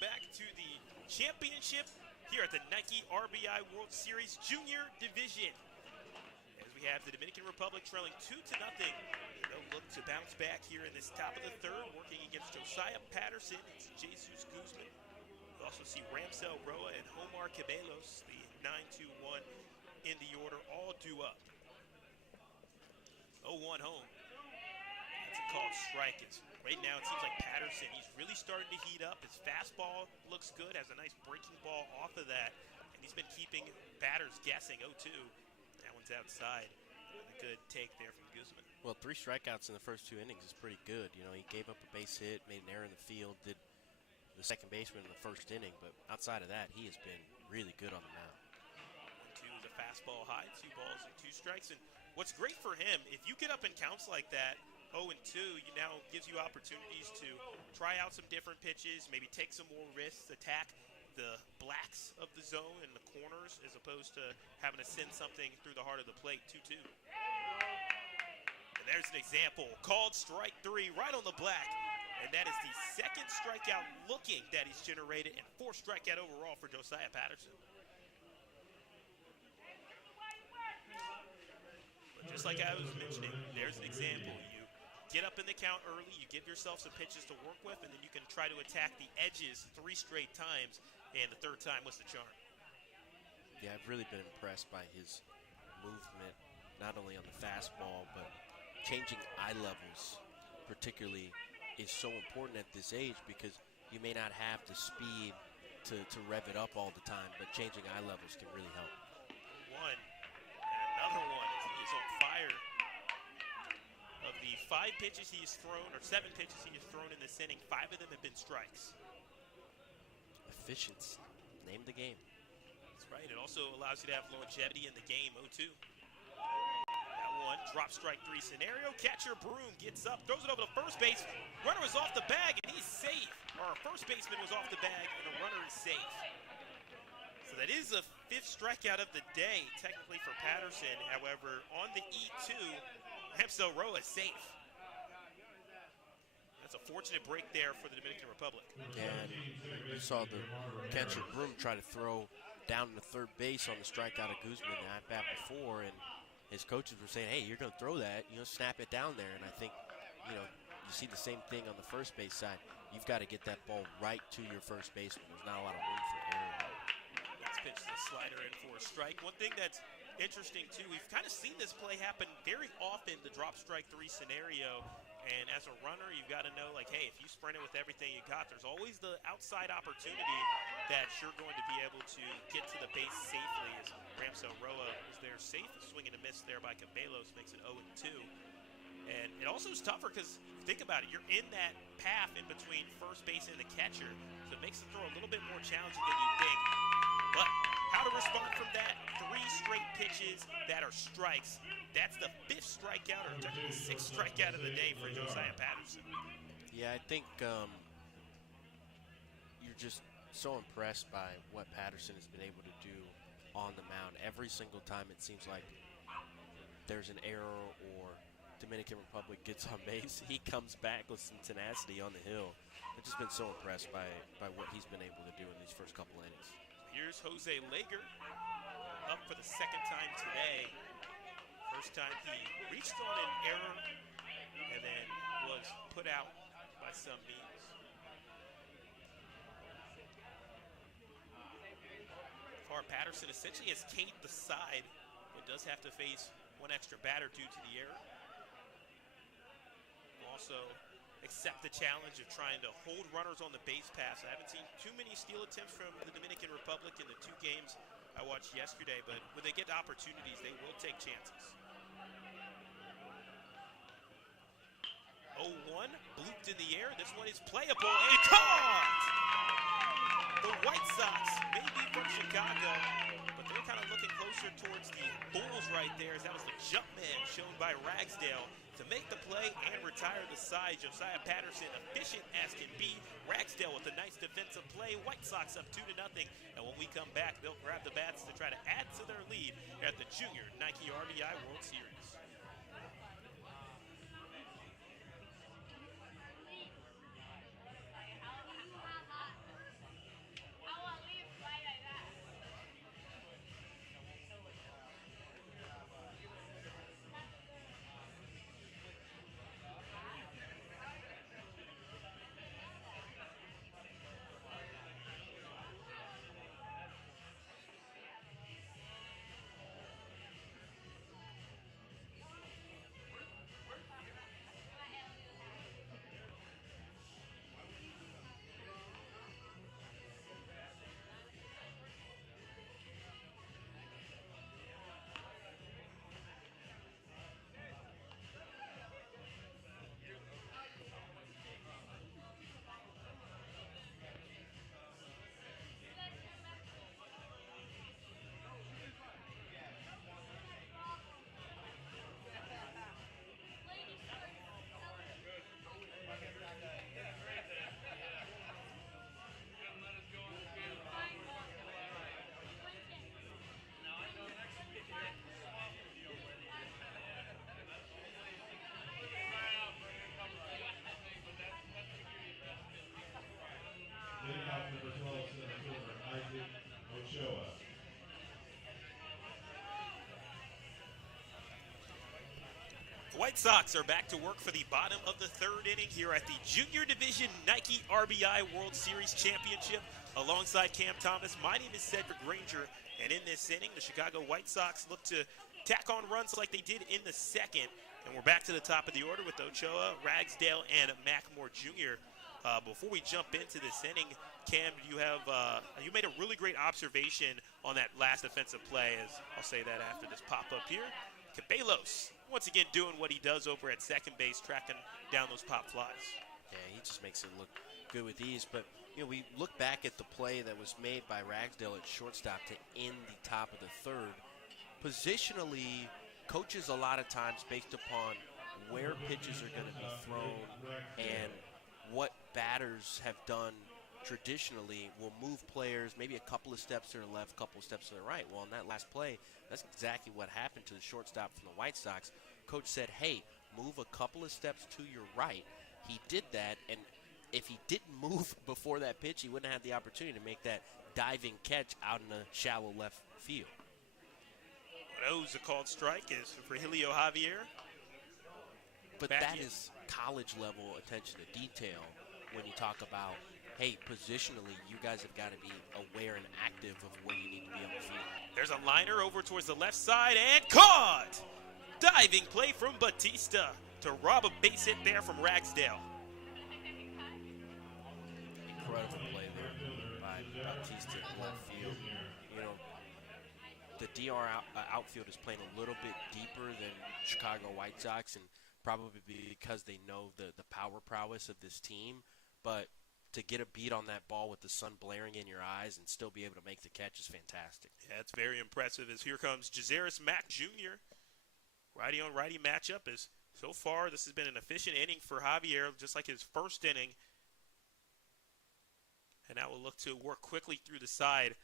Back to the championship here at the Nike RBI World Series Junior Division, as we have the Dominican Republic trailing 2-0. They'll look to bounce back here in this top of the third, working against Josiah Patterson and Jesus Guzman. We also see Ramsel Roa and Omar Cabelos, the 9-2-1 in the order, all due up. 0-1 home. That's a called strike. Right now, it seems like Patterson, he's really starting to heat up. His fastball looks good, has a nice breaking ball off of that, and he's been keeping batters guessing. 0-2. That one's outside. The good take there from Guzman. Well, 3 strikeouts in the first 2 innings is pretty good. You know, he gave up a base hit, made an error in the field, did the second baseman in the first inning, but outside of that, he has been really good on the mound. 1-2 is a fastball high, 2 balls and 2 strikes. And what's great for him, if you get up in counts like that, 0-2, you now gives you opportunities to try out some different pitches, maybe take some more risks, attack the blacks of the zone and the corners, as opposed to having to send something through the heart of the plate. 2-2. And there's an example, called strike 3 right on the black. And that is the second strikeout looking that he's generated, and 4th strikeout overall for Josiah Patterson. But just like I was mentioning, there's an example. You get up in the count early, you give yourself some pitches to work with, and then you can try to attack the edges 3 straight times, and the 3rd time was the charm. Yeah, I've really been impressed by his movement, not only on the fastball, but changing eye levels, particularly, is so important at this age because you may not have the speed to rev it up all the time, but changing eye levels can really help. 1 and another one as he is on fire. Of the 5 pitches he has thrown, or 7 pitches he has thrown in this inning, 5 of them have been strikes. Efficiency, name the game. That's right. It also allows you to have longevity in the game. 0-2. One, drop strike 3 scenario. Catcher Broom gets up, throws it over to first base. Runner is off the bag, and he's safe. Our first baseman was off the bag, and the runner is safe. So that is the 5th strikeout of the day, technically for Patterson. However, on the E2, Ramsdale Roa is safe. That's a fortunate break there for the Dominican Republic. And you saw the catcher Broom try to throw down to third base on the strikeout of Guzman the at-bat before, and his coaches were saying, hey, you're going to throw that, snap it down there. And I think, you see the same thing on the first base side. You've got to get that ball right to your first baseman. There's not a lot of room for error. Next pitch, the slider in for a strike. One thing that's interesting, too, we've kind of seen this play happen very often, the drop strike 3 scenario. And as a runner, you've got to know, like, hey, if you sprint it with everything you got, there's always the outside opportunity that you're going to be able to get to the base safely. As Ramsdale Roa was there safe. A swing and a miss there by Cabellos makes it 0-2. And it also is tougher because, think about it, you're in that path in between first base and the catcher. So it makes the throw a little bit more challenging than you think. But how to respond from that? 3 straight pitches that are strikes. That's the 5th strikeout, or technically 6th strikeout of the day for Josiah Patterson. Yeah, I think you're just so impressed by what Patterson has been able to do on the mound. Every single time it seems like there's an error or Dominican Republic gets on base, he comes back with some tenacity on the hill. I've just been so impressed by what he's been able to do in these first couple innings. Here's Jose Lager up for the 2nd time today. First time he reached on an error and then was put out by some means. Far Patterson essentially has Kate the side, but does have to face 1 extra batter due to the error. Also accept the challenge of trying to hold runners on the base pass. I haven't seen too many steal attempts from the Dominican Republic in the 2 games I watched yesterday, but when they get opportunities, they will take chances. 0-1, blooped in the air. This one is playable and caught! The White Sox may be from Chicago, but they're kind of looking closer towards the Bulls right there, as that was the jump man shown by Ragsdale to make the play and retire the side. Josiah Patterson, efficient as can be. Ragsdale with a nice defensive play. White Sox up 2-0. And when we come back, they'll grab the bats to try to add to their lead at the Junior Nike RBI World Series. Ochoa. The White Sox are back to work for the bottom of the third inning here at the Junior Division Nike RBI World Series Championship. Alongside Cam Thomas, my name is Cedric Granger, and in this inning, the Chicago White Sox look to tack on runs like they did in the second. And we're back to the top of the order with Ochoa, Ragsdale, and Mackmore Jr. Before we jump into this inning, Cam, you made a really great observation on that last defensive play, as I'll say that after this pop-up here. Cabellos, once again doing what he does over at second base, tracking down those pop flies. Yeah, he just makes it look good with ease. But, we look back at the play that was made by Ragsdale at shortstop to end the top of the third. Positionally, coaches a lot of times based upon where pitches are going to be thrown and what batters have done traditionally will move players maybe a couple of steps to the left, couple of steps to the right. Well, in that last play, that's exactly what happened to the shortstop from the White Sox. Coach said, hey, move a couple of steps to your right. He did that, and if he didn't move before that pitch, he wouldn't have the opportunity to make that diving catch out in the shallow left field. That was a called strike is for Julio Javier. But that is college-level attention to detail when you talk about, hey, positionally, you guys have got to be aware and active of where you need to be on the field. There's a liner over towards the left side and caught! Diving play from Batista to rob a base hit there from Ragsdale. Incredible play there by Batista in left field. The DR outfield is playing a little bit deeper than Chicago White Sox, and probably because they know the power prowess of this team. But to get a beat on that ball with the sun blaring in your eyes and still be able to make the catch is fantastic. Yeah, it's very impressive as here comes Jazeris Mack Jr. Righty on righty matchup is so far this has been an efficient inning for Javier, just like his first inning. And now we'll look to work quickly through the side.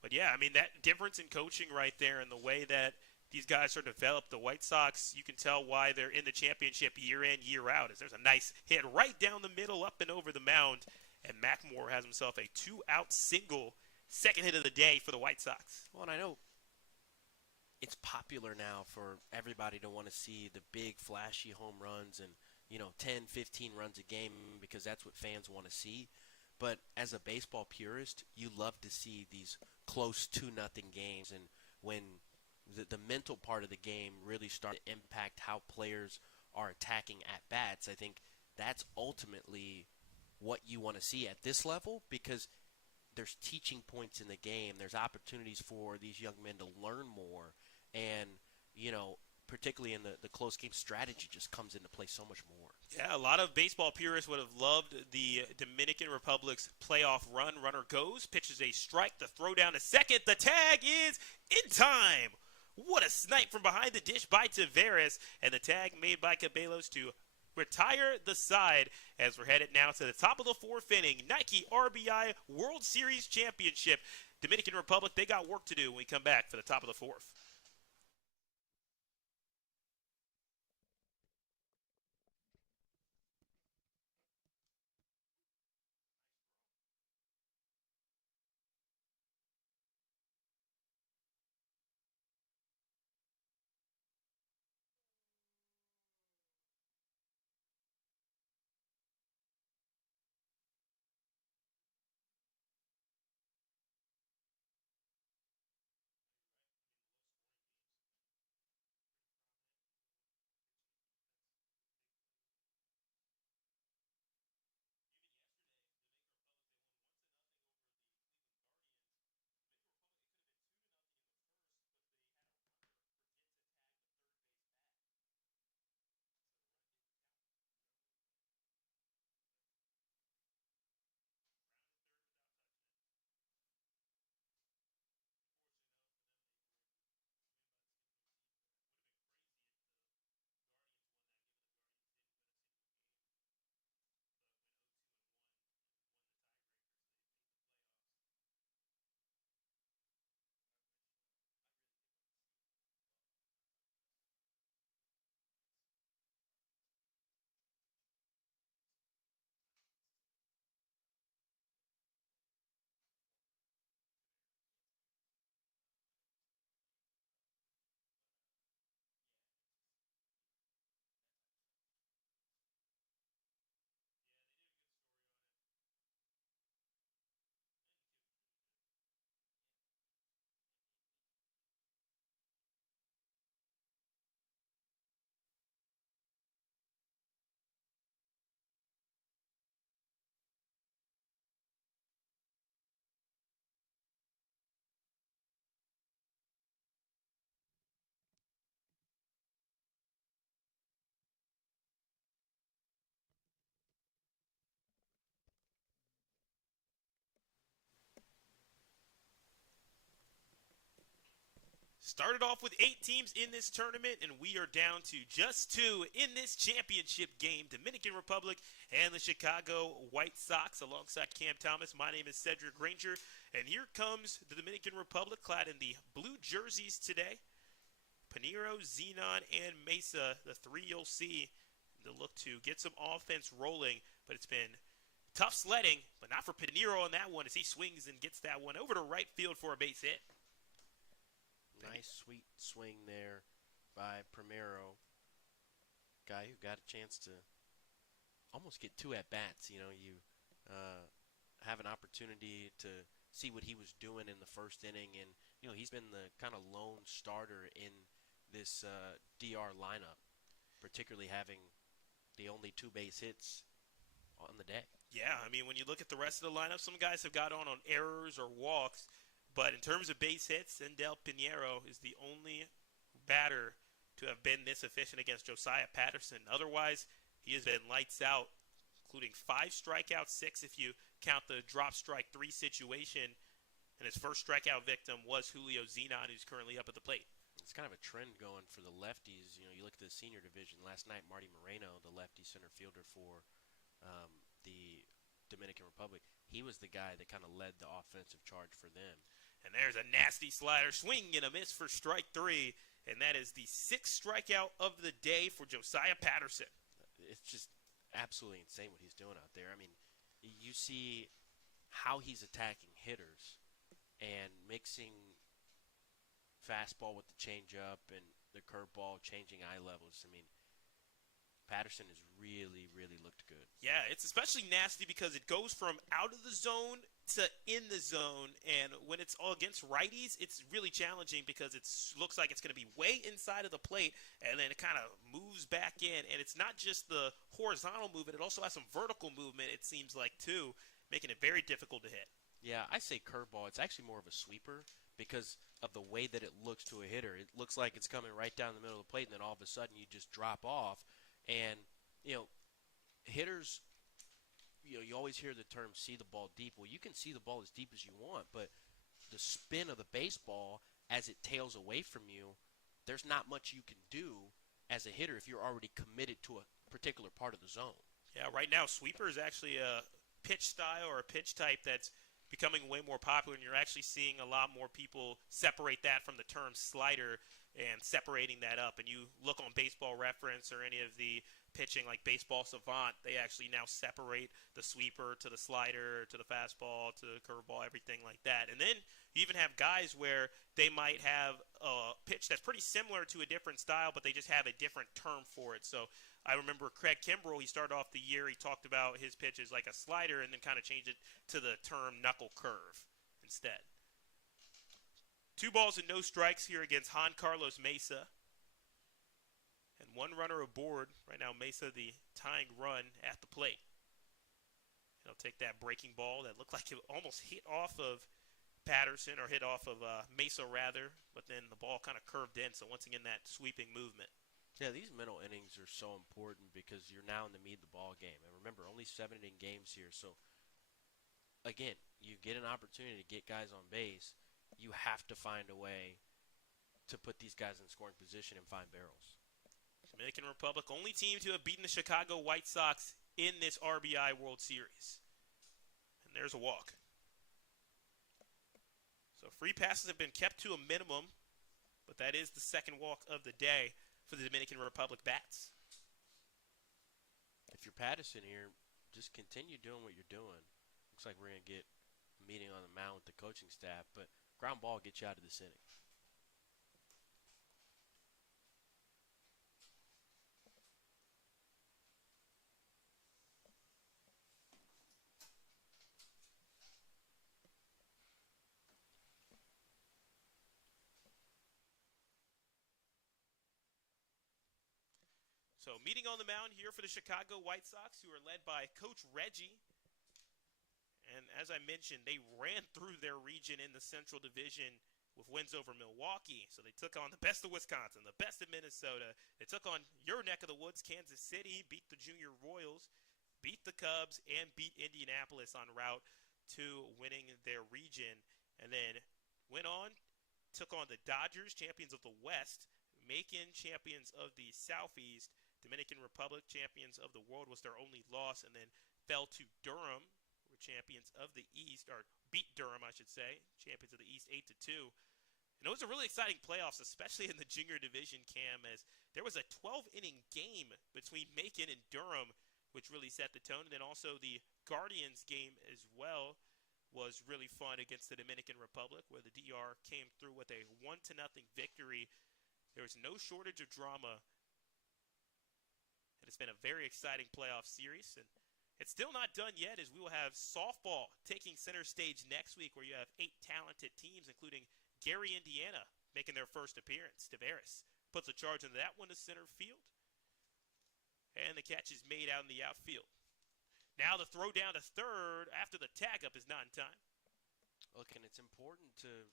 But yeah, I mean, that difference in coaching right there and the way that these guys are developed, the White Sox, you can tell why they're in the championship year in, year out, as there's a nice hit right down the middle, up and over the mound. And Mackmore has himself a two-out single, second hit of the day for the White Sox. Well, and I know it's popular now for everybody to want to see the big, flashy home runs and, 10, 15 runs a game because that's what fans want to see. But as a baseball purist, you love to see these close 2-0 games, and when the mental part of the game really starts to impact how players are attacking at bats, I think that's ultimately what you want to see at this level, because there's teaching points in the game. There's opportunities for these young men to learn more, and particularly in the close game, strategy just comes into play so much more. Yeah, a lot of baseball purists would have loved the Dominican Republic's playoff run. Runner goes, pitches a strike, the throw down to second. The tag is in time. What a snipe from behind the dish by Taveras, and the tag made by Cabellos to retire the side as we're headed now to the top of the fourth inning. Nike RBI World Series Championship. Dominican Republic, they got work to do when we come back for the top of the fourth. Started off with 8 teams in this tournament, and we are down to just 2 in this championship game. Dominican Republic and the Chicago White Sox alongside Cam Thomas. My name is Cedric Granger, and here comes the Dominican Republic clad in the blue jerseys today. Pinheiro, Zenon, and Mesa, the 3 you'll see. They'll look to get some offense rolling, but it's been tough sledding, but not for Pinheiro on that one as he swings and gets that one over to right field for a base hit. Nice, sweet swing there by Primero. Guy who got a chance to almost get 2 at-bats. You know, you have an opportunity to see what he was doing in the first inning. And, you know, he's been the kind of lone starter in this DR lineup, particularly having the only 2 base hits on the day. Yeah, I mean, when you look at the rest of the lineup, some guys have got on errors or walks. But in terms of base hits, Sendel Pinheiro is the only batter to have been this efficient against Josiah Patterson. Otherwise, he has been lights out, including 5 strikeouts, 6 if you count the drop strike 3 situation. And his first strikeout victim was Julio Zenon, who's currently up at the plate. It's kind of a trend going for the lefties. You know, you look at the senior division. Last night, Marty Moreno, the lefty center fielder for the Dominican Republic, he was the guy that kind of led the offensive charge for them. And there's a nasty slider, swing and a miss for strike 3. And that is the 6th strikeout of the day for Josiah Patterson. It's just absolutely insane what he's doing out there. I mean, you see how he's attacking hitters and mixing fastball with the changeup and the curveball, changing eye levels. I mean, Patterson has really, really looked good. Yeah, it's especially nasty because it goes from out of the zone to in the zone, and when it's all against righties, it's really challenging because it looks like it's going to be way inside of the plate, and then it kind of moves back in, and it's not just the horizontal movement, it also has some vertical movement, it seems like, too, making it very difficult to hit. Yeah, I say curveball. It's actually more of a sweeper because of the way that it looks to a hitter. It looks like it's coming right down the middle of the plate, and then all of a sudden you just drop off. And, you know, hitters, you know, you always hear the term see the ball deep. Well, you can see the ball as deep as you want, but the spin of the baseball as it tails away from you, there's not much you can do as a hitter if you're already committed to a particular part of the zone. Yeah, right now sweeper is actually a pitch style or a pitch type that's becoming way more popular, and you're actually seeing a lot more people separate that from the term slider and separating that up. And you look on Baseball Reference or any of the pitching like Baseball Savant, they actually now separate the sweeper to the slider, to the fastball, to the curveball, everything like that. And then you even have guys where they might have a pitch that's pretty similar to a different style, but they just have a different term for it. So I remember Craig Kimbrell, he started off the year, he talked about his pitch as like a slider and then kind of changed it to the term knuckle curve instead. 2 balls and no strikes here against Juan Carlos Mesa. And 1 runner aboard. Right now, Mesa, the tying run at the plate. He'll take that breaking ball that looked like it almost hit off of Patterson, or hit off of Mesa, rather. But then the ball kind of curved in, so once again, that sweeping movement. Yeah, these middle innings are so important because you're now in the meat of the ball game. And remember, only 7-inning games here. So, again, you get an opportunity to get guys on base. You have to find a way to put these guys in scoring position and find barrels. Dominican Republic, only team to have beaten the Chicago White Sox in this RBI World Series. And there's a walk. So free passes have been kept to a minimum, but that is the second walk of the day for the Dominican Republic bats. If you're Patterson here, just continue doing what you're doing. Looks like we're going to get a meeting on the mound with the coaching staff, but ground ball gets you out of this inning. So meeting on the mound here for the Chicago White Sox, who are led by Coach Reggie. And as I mentioned, they ran through their region in the Central Division with wins over Milwaukee. So they took on the best of Wisconsin, the best of Minnesota. They took on your neck of the woods, Kansas City, beat the Junior Royals, beat the Cubs, and beat Indianapolis en route to winning their region. And then went on took on the Dodgers, champions of the West. Macon, champions of the Southeast. Dominican Republic, champions of the world, was their only loss, and then fell to Durham, who were champions of the East, or beat Durham, I should say, champions of the East 8-2. And it was a really exciting playoffs, especially in the junior division, Cam, as there was a 12-inning game between Macon and Durham, which really set the tone. And then also the Guardians game as well was really fun against the Dominican Republic, where the DR came through with a 1-0 victory. There was no shortage of drama. And it's been a very exciting playoff series. And it's still not done yet, as we will have softball taking center stage next week, where you have 8 talented teams, including Gary, Indiana, making their first appearance. Tavares puts a charge into that one to center field. And the catch is made out in the outfield. Now the throw down to third after the tag up is not in time. Look, and it's important to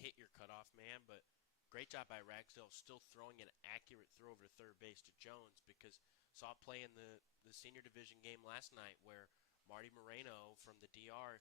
hit your cutoff man, but great job by Ragsdale still throwing an accurate throw over to third base to Jones, because saw it play in the senior division game last night where Marty Moreno from the DR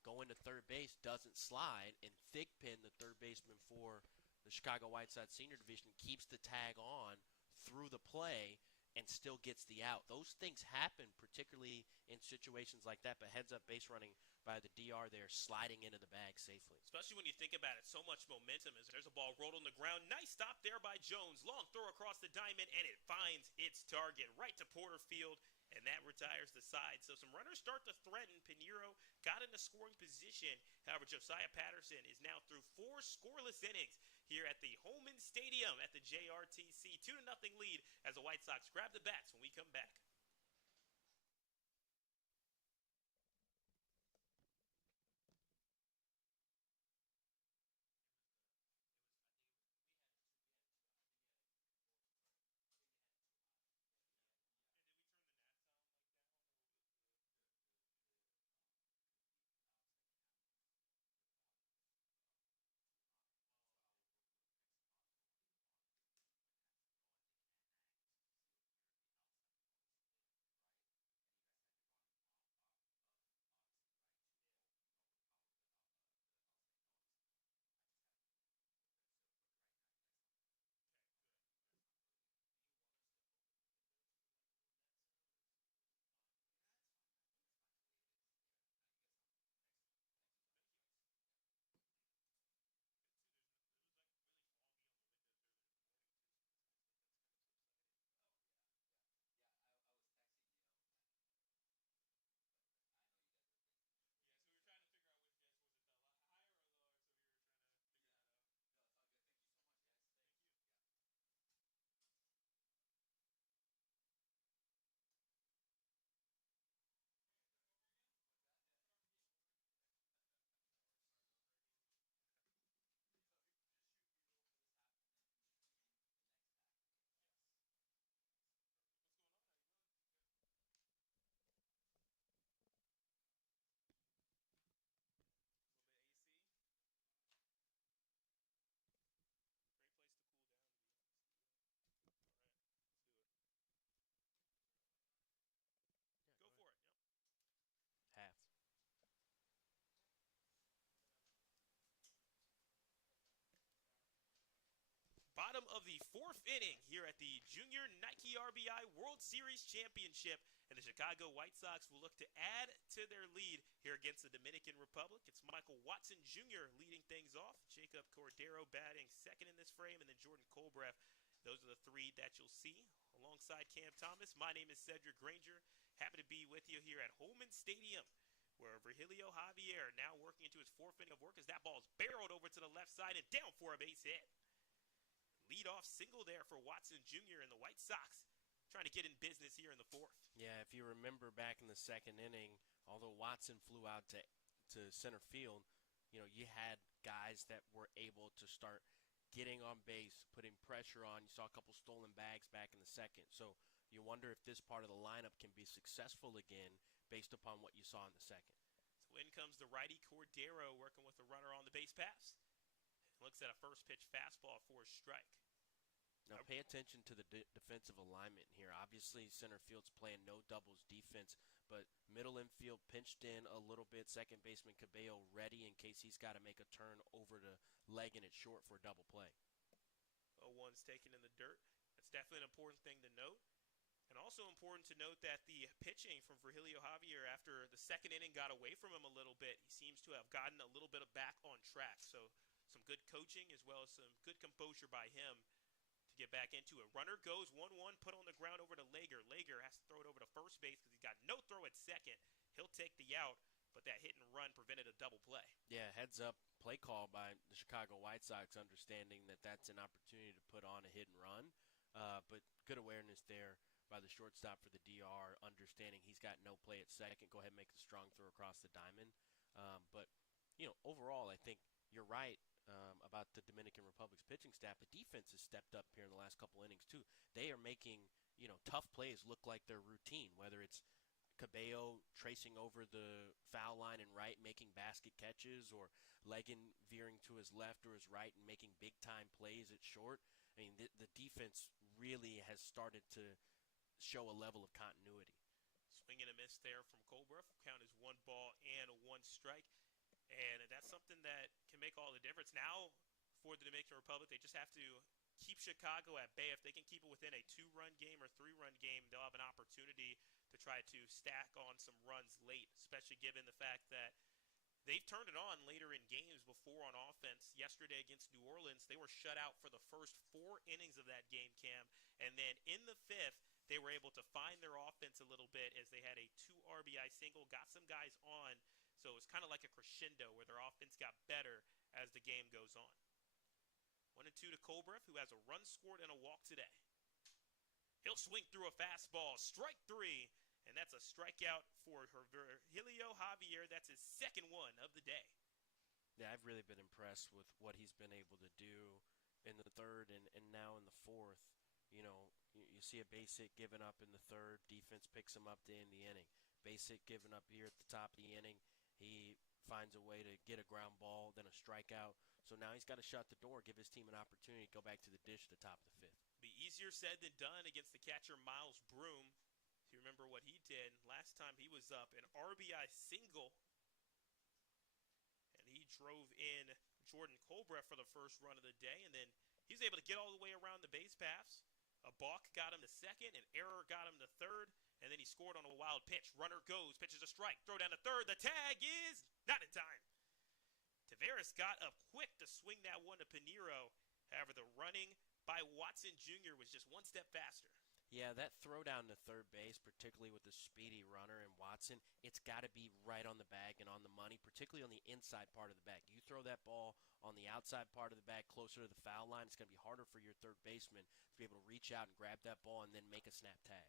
going to third base, doesn't slide, and Thigpen, the third baseman for the Chicago White Sox senior division, keeps the tag on through the play and still gets the out. Those things happen, particularly in situations like that, but heads-up base running by the DR there, sliding into the bag safely. Especially when you think about it, so much momentum as there's a ball rolled on the ground. Nice stop there by Jones. Long throw across the diamond, and it finds its target right to Porterfield, and that retires the side. So some runners start to threaten. Pinheiro got into scoring position. However, Josiah Patterson is now through 4 scoreless innings here at the Holman Stadium at the JRTC. 2-0 lead as the White Sox grab the bats when we come back. Great place to cool down, to be honest with you. All right, let's do it. Yeah, Go for it. Yep. Half. Bottom of the 4th inning here at the Junior Nike RBI World Series Championship, and the Chicago White Sox will look to add to their lead here against the Dominican Republic. It's Michael Watson Jr. leading things off, Jacob Cordero batting second in this frame, and then Jordan Colbreth. Those are the 3 that you'll see alongside Cam Thomas. My name is Cedric Granger. Happy to be with you here at Holman Stadium, where Virgilio Javier now working into his 4th inning of work as that ball is barreled over to the left side and down for a base hit. Leadoff single there for Watson Jr. and the White Sox trying to get in business here in the 4th. Yeah, if you remember back in the 2nd inning, although Watson flew out to center field, you had guys that were able to start getting on base, putting pressure on. You saw a couple stolen bags back in the 2nd. So you wonder if this part of the lineup can be successful again based upon what you saw in the 2nd. So in comes the righty Cordero working with the runner on the base pass. Looks at a first pitch fastball for a strike. Now pay attention to the defensive alignment here. Obviously, center field's playing no doubles defense, but middle infield pinched in a little bit. Second baseman Cabello ready in case he's got to make a turn over to legging it short for a double play. 0-1's taken in the dirt. That's definitely an important thing to note. And also important to note that the pitching from Virgilio Javier after the second inning got away from him a little bit. He seems to have gotten a little bit of back on track. So some good coaching as well as some good composure by him to get back into it. Runner goes 1-1, put on the ground over to Lager. Lager has to throw it over to first base because he's got no throw at second. He'll take the out, but that hit and run prevented a double play. Yeah, heads up play call by the Chicago White Sox, understanding that that's an opportunity to put on a hit and run. But good awareness there by the shortstop for the DR, understanding he's got no play at second. Go ahead and make the strong throw across the diamond. But, overall, I think you're right about the Dominican Republic's pitching staff. The defense has stepped up here in the last couple innings, too. They are making, tough plays look like their routine, whether it's Cabello tracing over the foul line and right, making basket catches, or Leggin veering to his left or his right and making big-time plays at short. I mean, the defense really has started to show a level of continuity. Swing and a miss there from Colbrook. Count is 1 ball and 1 strike. And that's something that can make all the difference. Now, for the Dominican Republic, they just have to keep Chicago at bay. If they can keep it within a 2-run game or 3-run game, they'll have an opportunity to try to stack on some runs late, especially given the fact that they've turned it on later in games before on offense. Yesterday against New Orleans, they were shut out for the first 4 innings of that game, Cam. And then in the 5th, they were able to find their offense a little bit as they had a 2 RBI single, got some guys on. So it was kind of like a crescendo where their offense got better as the game goes on. 1-2 to Colbrook, who has a run scored and a walk today. He'll swing through a fastball, strike 3, and that's a strikeout for Virgilio Javier. That's his second one of the day. Yeah, I've really been impressed with what he's been able to do in the 3rd and now in the 4th. You see a base hit given up in the 3rd. Defense picks him up to end the inning. Base hit given up here at the top of the inning. He finds a way to get a ground ball, then a strikeout. So now he's got to shut the door, give his team an opportunity to go back to the dish at the top of the 5th. Be easier said than done against the catcher Miles Broom. If you remember what he did last time he was up, an RBI single. And he drove in Jordan Colbrook for the first run of the day, and then he's able to get all the way around the base paths. A balk got him to second, an error got him to 3rd, and then he scored on a wild pitch. Runner goes, pitches a strike, throw down to 3rd. The tag is not in time. Tavares got up quick to swing that one to Pinheiro. However, the running by Watson Jr. was just one step faster. Yeah, that throw down to 3rd base, particularly with the speedy runner and Watson, it's got to be right on the bag and on the money, particularly on the inside part of the bag. You throw that ball on the outside part of the bag closer to the foul line, it's going to be harder for your 3rd baseman to be able to reach out and grab that ball and then make a snap tag.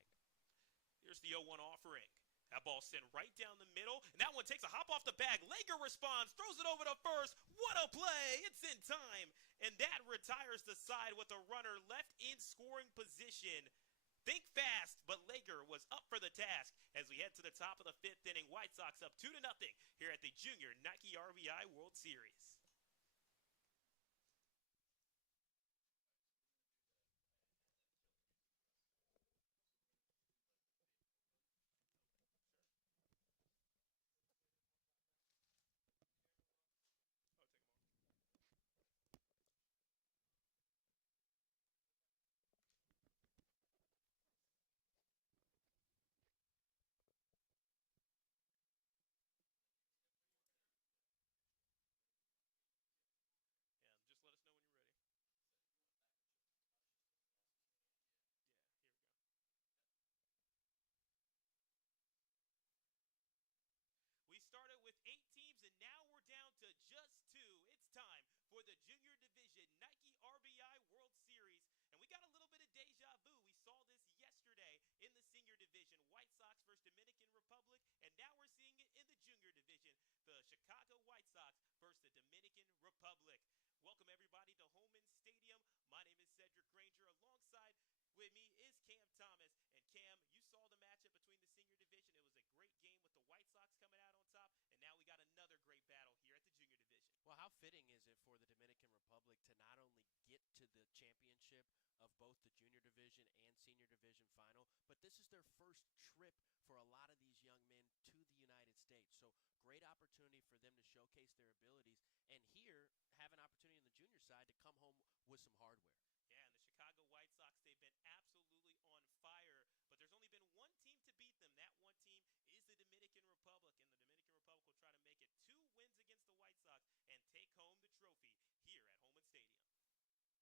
Here's the 0-1 offering. That ball sent right down the middle, and that one takes a hop off the bag. Lager responds, throws it over to first. What a play! It's in time, and that retires the side with a runner left in scoring position. Think fast, but Lager was up for the task as we head to the top of the 5th inning. White Sox up 2-0 here at the Junior Nike RBI World Series. Just let us know when you're ready. Yeah, here we go. We started with 8 teams, and now we're down to just 2. It's time for the Junior Division Nike RBI World Series. And we got a little bit of deja vu. We saw this yesterday in the Senior Division, White Sox versus Dominican Republic, and now we're seeing it in the Junior Division, the Chicago White Sox versus the Dominican Republic. Welcome, everybody, to Holman Stadium. My name is Cedric Granger. Alongside with me is Cam Thomas. And Cam, you saw the matchup between the Senior Division. It was a great game with the White Sox coming out on top. And now we got another great battle here at the Junior Division. Well, how fitting is it for the Dominican Republic to not only get to the championship of both the junior division and senior division final, but this is their first trip for a lot of these young men to the United States. So great opportunity for them to showcase their abilities, and here have an opportunity on the junior side to come home with some hardware. Yeah, and the Chicago White Sox, they've been absolutely on fire, but there's only been one team to beat them. That one team is the Dominican Republic, and the Dominican Republic will try to make it 2 wins against the White Sox and take home the trophy here at Homewood Stadium. Yeah.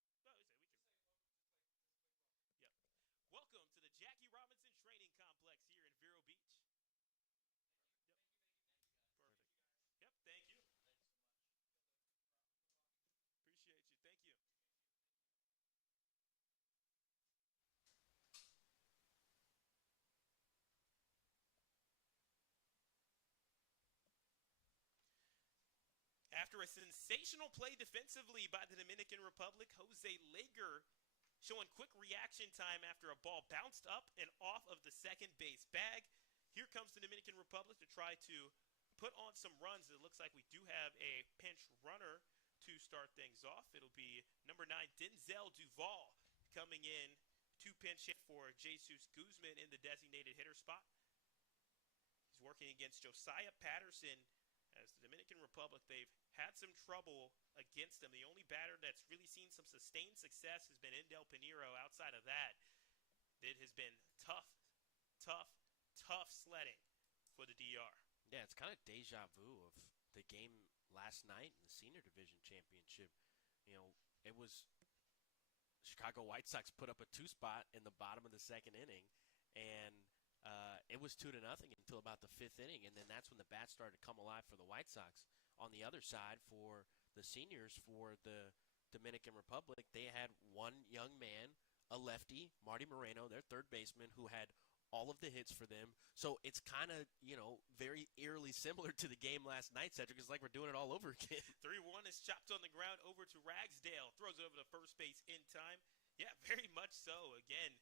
No, we can. Yep. Welcome to the Jackie Robinson Training Complex here in Vero Beach. Yep. Perfect. Yep, thank you. Thanks so much. Appreciate you. Thank you. After a sensational play defensively by the Dominican Republic, Jose Lager showing quick reaction time after a ball bounced up and off of the second base bag. Here comes the Dominican Republic to try to put on some runs. It looks like we do have a pinch runner to start things off. It'll be number 9, Denzel Duval, coming in to pinch hit for Jesus Guzman in the designated hitter spot. He's working against Josiah Patterson. As the Dominican Republic, they've had some trouble against them. The only batter that's really seen some sustained success has been Indel Pinheiro. Outside of that, it has been tough sledding for the DR. Yeah, it's kind of deja vu of the game last night in the senior division championship. You know, it was Chicago White Sox put up a 2-spot in the bottom of the second inning, and it was 2-0 until about the 5th inning, and then that's when the bats started to come alive for the White Sox. On the other side, for the seniors, for the Dominican Republic, they had one young man, a lefty, Marty Moreno, their third baseman, who had all of the hits for them. So it's kind of, very eerily similar to the game last night, Cedric. It's like we're doing it all over again. 3-1 is chopped on the ground over to Ragsdale. Throws it over to first base in time. Yeah, very much so. Again,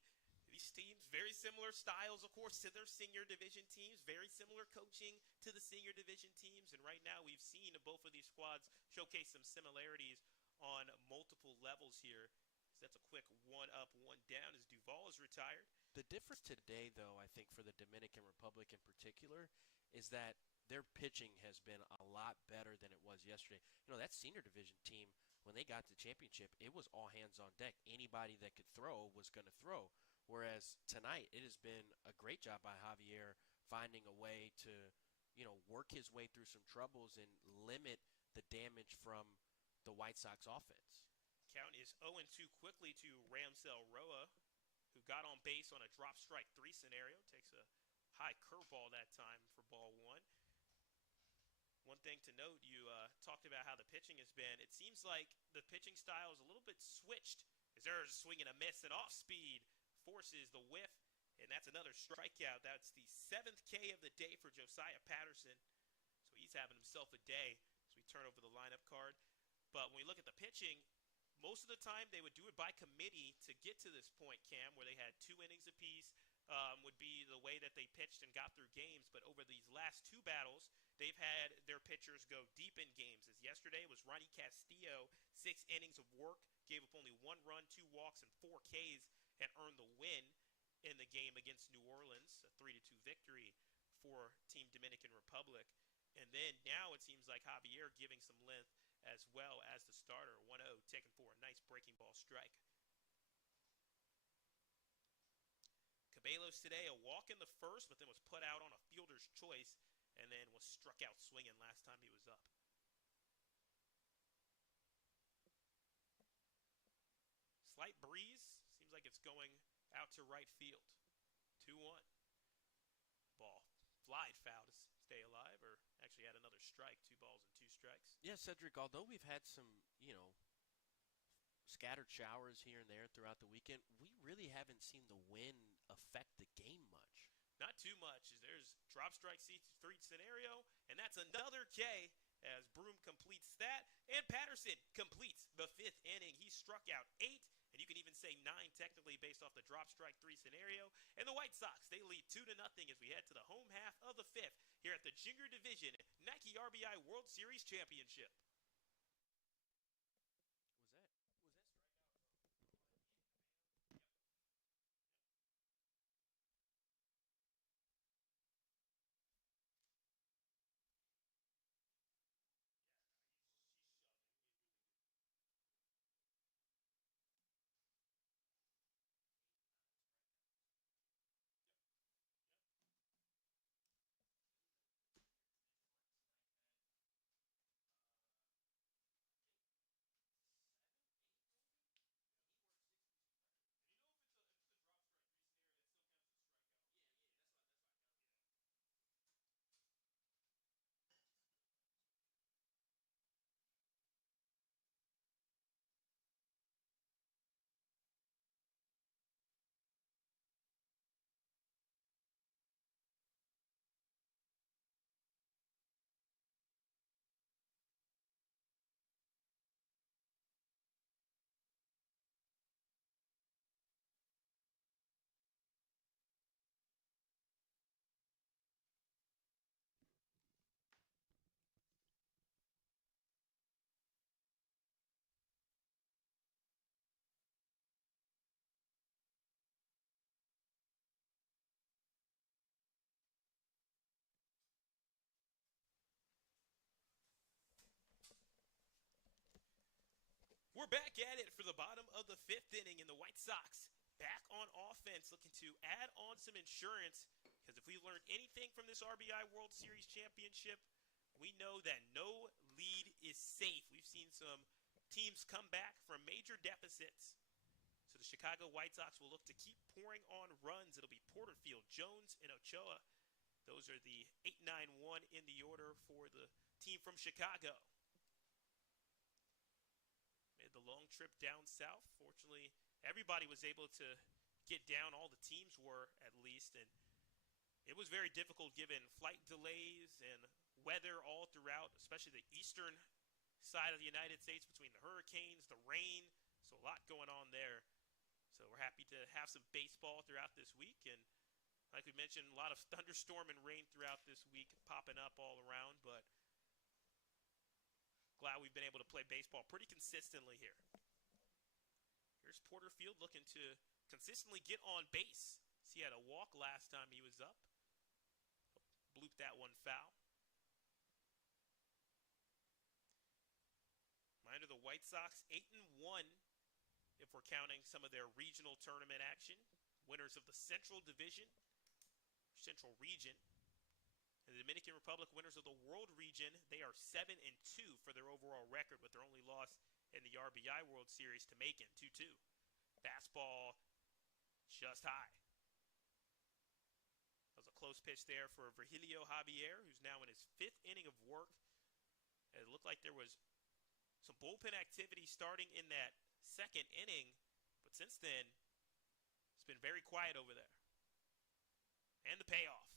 these teams, very similar styles, of course, to their senior division teams. Very similar coaching to the senior division teams. And right now we've seen both of these squads showcase some similarities on multiple levels here. So that's a quick 1 up, 1 down as Duval is retired. The difference today, though, I think for the Dominican Republic in particular, is that their pitching has been a lot better than it was yesterday. That senior division team, when they got to the championship, it was all hands on deck. Anybody that could throw was going to throw. Whereas tonight, it has been a great job by Javier finding a way to, work his way through some troubles and limit the damage from the White Sox offense. Count is 0-2 quickly to Ramsel Roa, who got on base on a drop strike 3 scenario. Takes a high curveball that time for ball 1. One thing to note, you talked about how the pitching has been. It seems like the pitching style is a little bit switched. As there's a swing and a miss, and off speed forces the whiff, and that's another strikeout. That's the 7th K of the day for Josiah Patterson. So he's having himself a day as we turn over the lineup card. But when we look at the pitching, most of the time they would do it by committee to get to this point, Cam, where they had 2 innings apiece. Would be the way that they pitched and got through games. But over these last 2 battles, they've had their pitchers go deep in games. As yesterday was Ronnie Castillo, 6 innings of work, gave up only 1 run, 2 walks, and 4 Ks, and earned the win in the game against New Orleans, a 3-2 victory for Team Dominican Republic. And then now it seems like Javier giving some length as well as the starter. 1-0, taken for a nice breaking ball strike. Cabelos today, a walk in the first, but then was put out on a fielder's choice and then was struck out swinging last time he was up. Slight breeze. Seems like it's going out to right field. 2-1. Ball flied foul to stay alive, or actually had another strike. 2 balls and 2 strikes. Yeah, Cedric, although we've had some, scattered showers here and there throughout the weekend, we really haven't seen the wind affect the game much. Not too much. There's drop strike C3 scenario, and that's another K as Broom completes that. And Patterson completes the 5th inning. He struck out 8, and you You can even say 9 technically based off the drop strike 3 scenario. And the White Sox, they lead 2-0 as we head to the home half of the 5th here at the Junior Division Nike RBI World Series Championship. Was that strikeout? Yep. She shoved it. Yep. Yep. And you know if it's a drop strike 3 scenario, that still counts as a strikeout. Yeah, that's why I counted. Yeah. We're back at it for the bottom of the 5th inning, and the White Sox back on offense, looking to add on some insurance. Because if we learned anything from this RBI World Series Championship, we know that no lead is safe. We've seen some teams come back from major deficits. So the Chicago White Sox will look to keep pouring on runs. It'll be Porterfield, Jones, and Ochoa. Those are the 8-9-1 in the order for the team from Chicago. Made the long trip down south. Fortunately, everybody was able to get down. All the teams were, at least. And it was very difficult given flight delays and weather all throughout, especially the eastern side of the United States between the hurricanes, the rain. So a lot going on there. So we're happy to have some baseball throughout this week. And like we mentioned, a lot of thunderstorm and rain throughout this week popping up all around. But glad we've been able to play baseball pretty consistently here. Here's Porterfield looking to consistently get on base. He had a walk last time he was up. Blooped that one foul. Reminder, the White Sox 8-1 if we're counting some of their regional tournament action. Winners of the Central Division, Central Region. And the Dominican Republic, winners of the World Region, they are 7-2 for their overall record, with their only loss in the RBI World Series to Macon, 2-2. Fastball just high. That was a close pitch there for Virgilio Javier, who's now in his 5th inning of work. And it looked like there was some bullpen activity starting in that 2nd inning, but since then, it's been very quiet over there. And the payoff.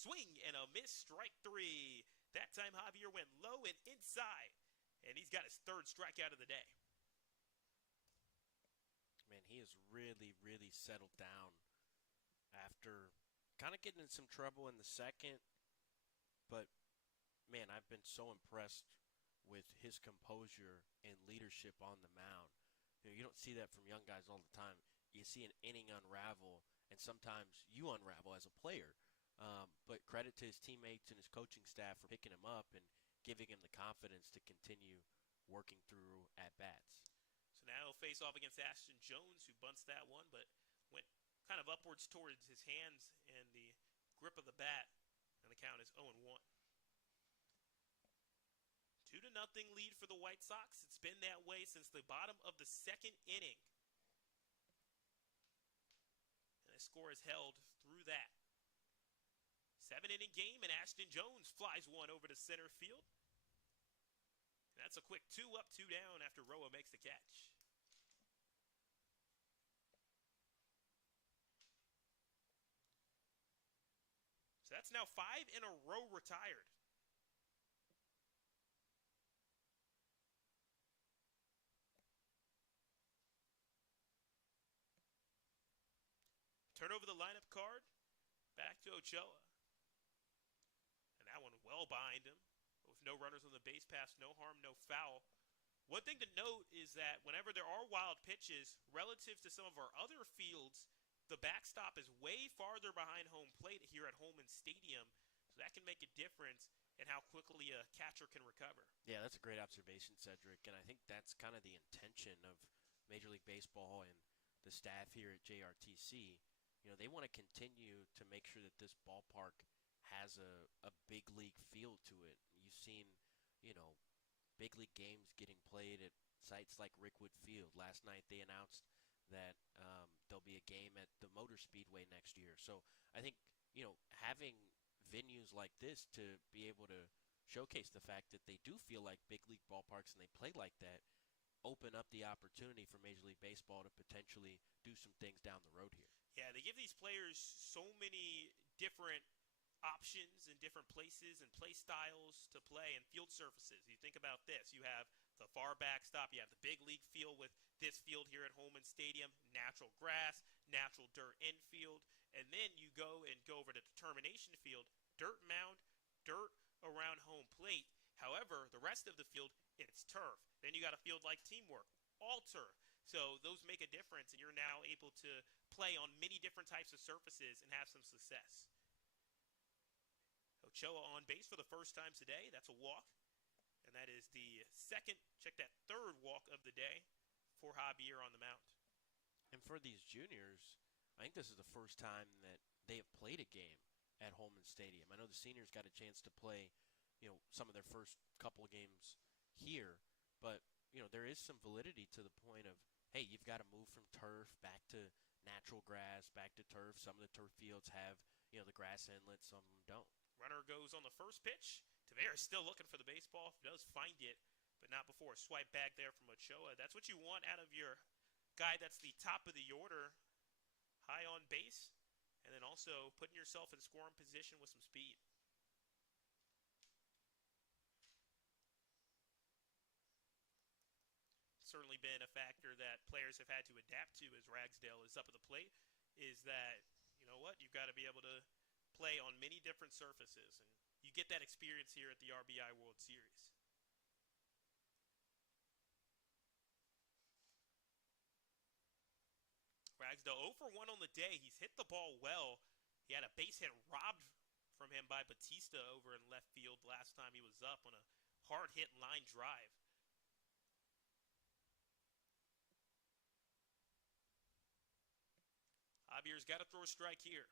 Swing and a miss, strike 3. That time Javier went low and inside, and he's got his 3rd strikeout of the day. Man, he has really, really settled down after kind of getting in some trouble in the 2nd. But, man, I've been so impressed with his composure and leadership on the mound. You don't see that from young guys all the time. You see an inning unravel, and sometimes you unravel as a player. But credit to his teammates and his coaching staff for picking him up and giving him the confidence to continue working through at-bats. So now he'll face off against Ashton Jones, who bunts that one, but went kind of upwards towards his hands and the grip of the bat, and the count is 0-1. 2-0 lead for the White Sox. It's been that way since the bottom of the 2nd inning. And the score is held through that. 7-inning game, and Ashton Jones flies one over to center field. And that's a quick 2 up, 2 down after Roa makes the catch. So that's now 5 in a row retired. Turn over the lineup card. Back to Ochoa. And that one well behind him. With no runners on the base pass, no harm, no foul. One thing to note is that whenever there are wild pitches, relative to some of our other fields, the backstop is way farther behind home plate here at Holman Stadium. So that can make a difference in how quickly a catcher can recover. Yeah, that's a great observation, Cedric. And I think that's kind of the intention of Major League Baseball and the staff here at JRTC. You know, they want to continue to make sure that this ballpark has a big league feel to it. You've seen, you know, big league games getting played at sites like Rickwood Field. Last night they announced that there'll be a game at the Motor Speedway next year. So I think, you know, having venues like this to be able to showcase the fact that they do feel like big league ballparks and they play like that open up the opportunity for Major League Baseball to potentially do some things down the road here. Yeah, they give these players so many different options in different places and play styles to play and field surfaces. You think about this. You have the far backstop. You have the big league field with this field here at Holman Stadium, natural grass, natural dirt infield. And then you go over to the termination field, dirt mound, dirt around home plate. However, the rest of the field, it's turf. Then you got a field like Teamwork, all turf. So those make a difference, and you're now able to play on many different types of surfaces and have some success. Ochoa on base for the first time today. That's a walk. And that is the third walk of the day for Javier on the mound. And for these juniors, I think this is the first time that they have played a game at Holman Stadium. I know the seniors got a chance to play, you know, some of their first couple of games here, but, you know, there is some validity to the point of, hey, you've got to move from turf back to natural grass, back to turf. Some of the turf fields have, you know, the grass inlets, some of them don't. Runner goes on the first pitch. Tavares still looking for the baseball. Does find it, but not before a swipe back there from Ochoa. That's what you want out of your guy that's the top of the order, high on base, and then also putting yourself in scoring position with some speed. Certainly been a factor that players have had to adapt to as Ragsdale is up at the plate, is that, you know what, you've got to be able to play on many different surfaces, and you get that experience here at the RBI World Series. Ragsdale 0 for 1 on the day. He's hit the ball well. He had a base hit robbed from him by Batista over in left field last time he was up on a hard hit line drive. Javier's got to throw a strike here.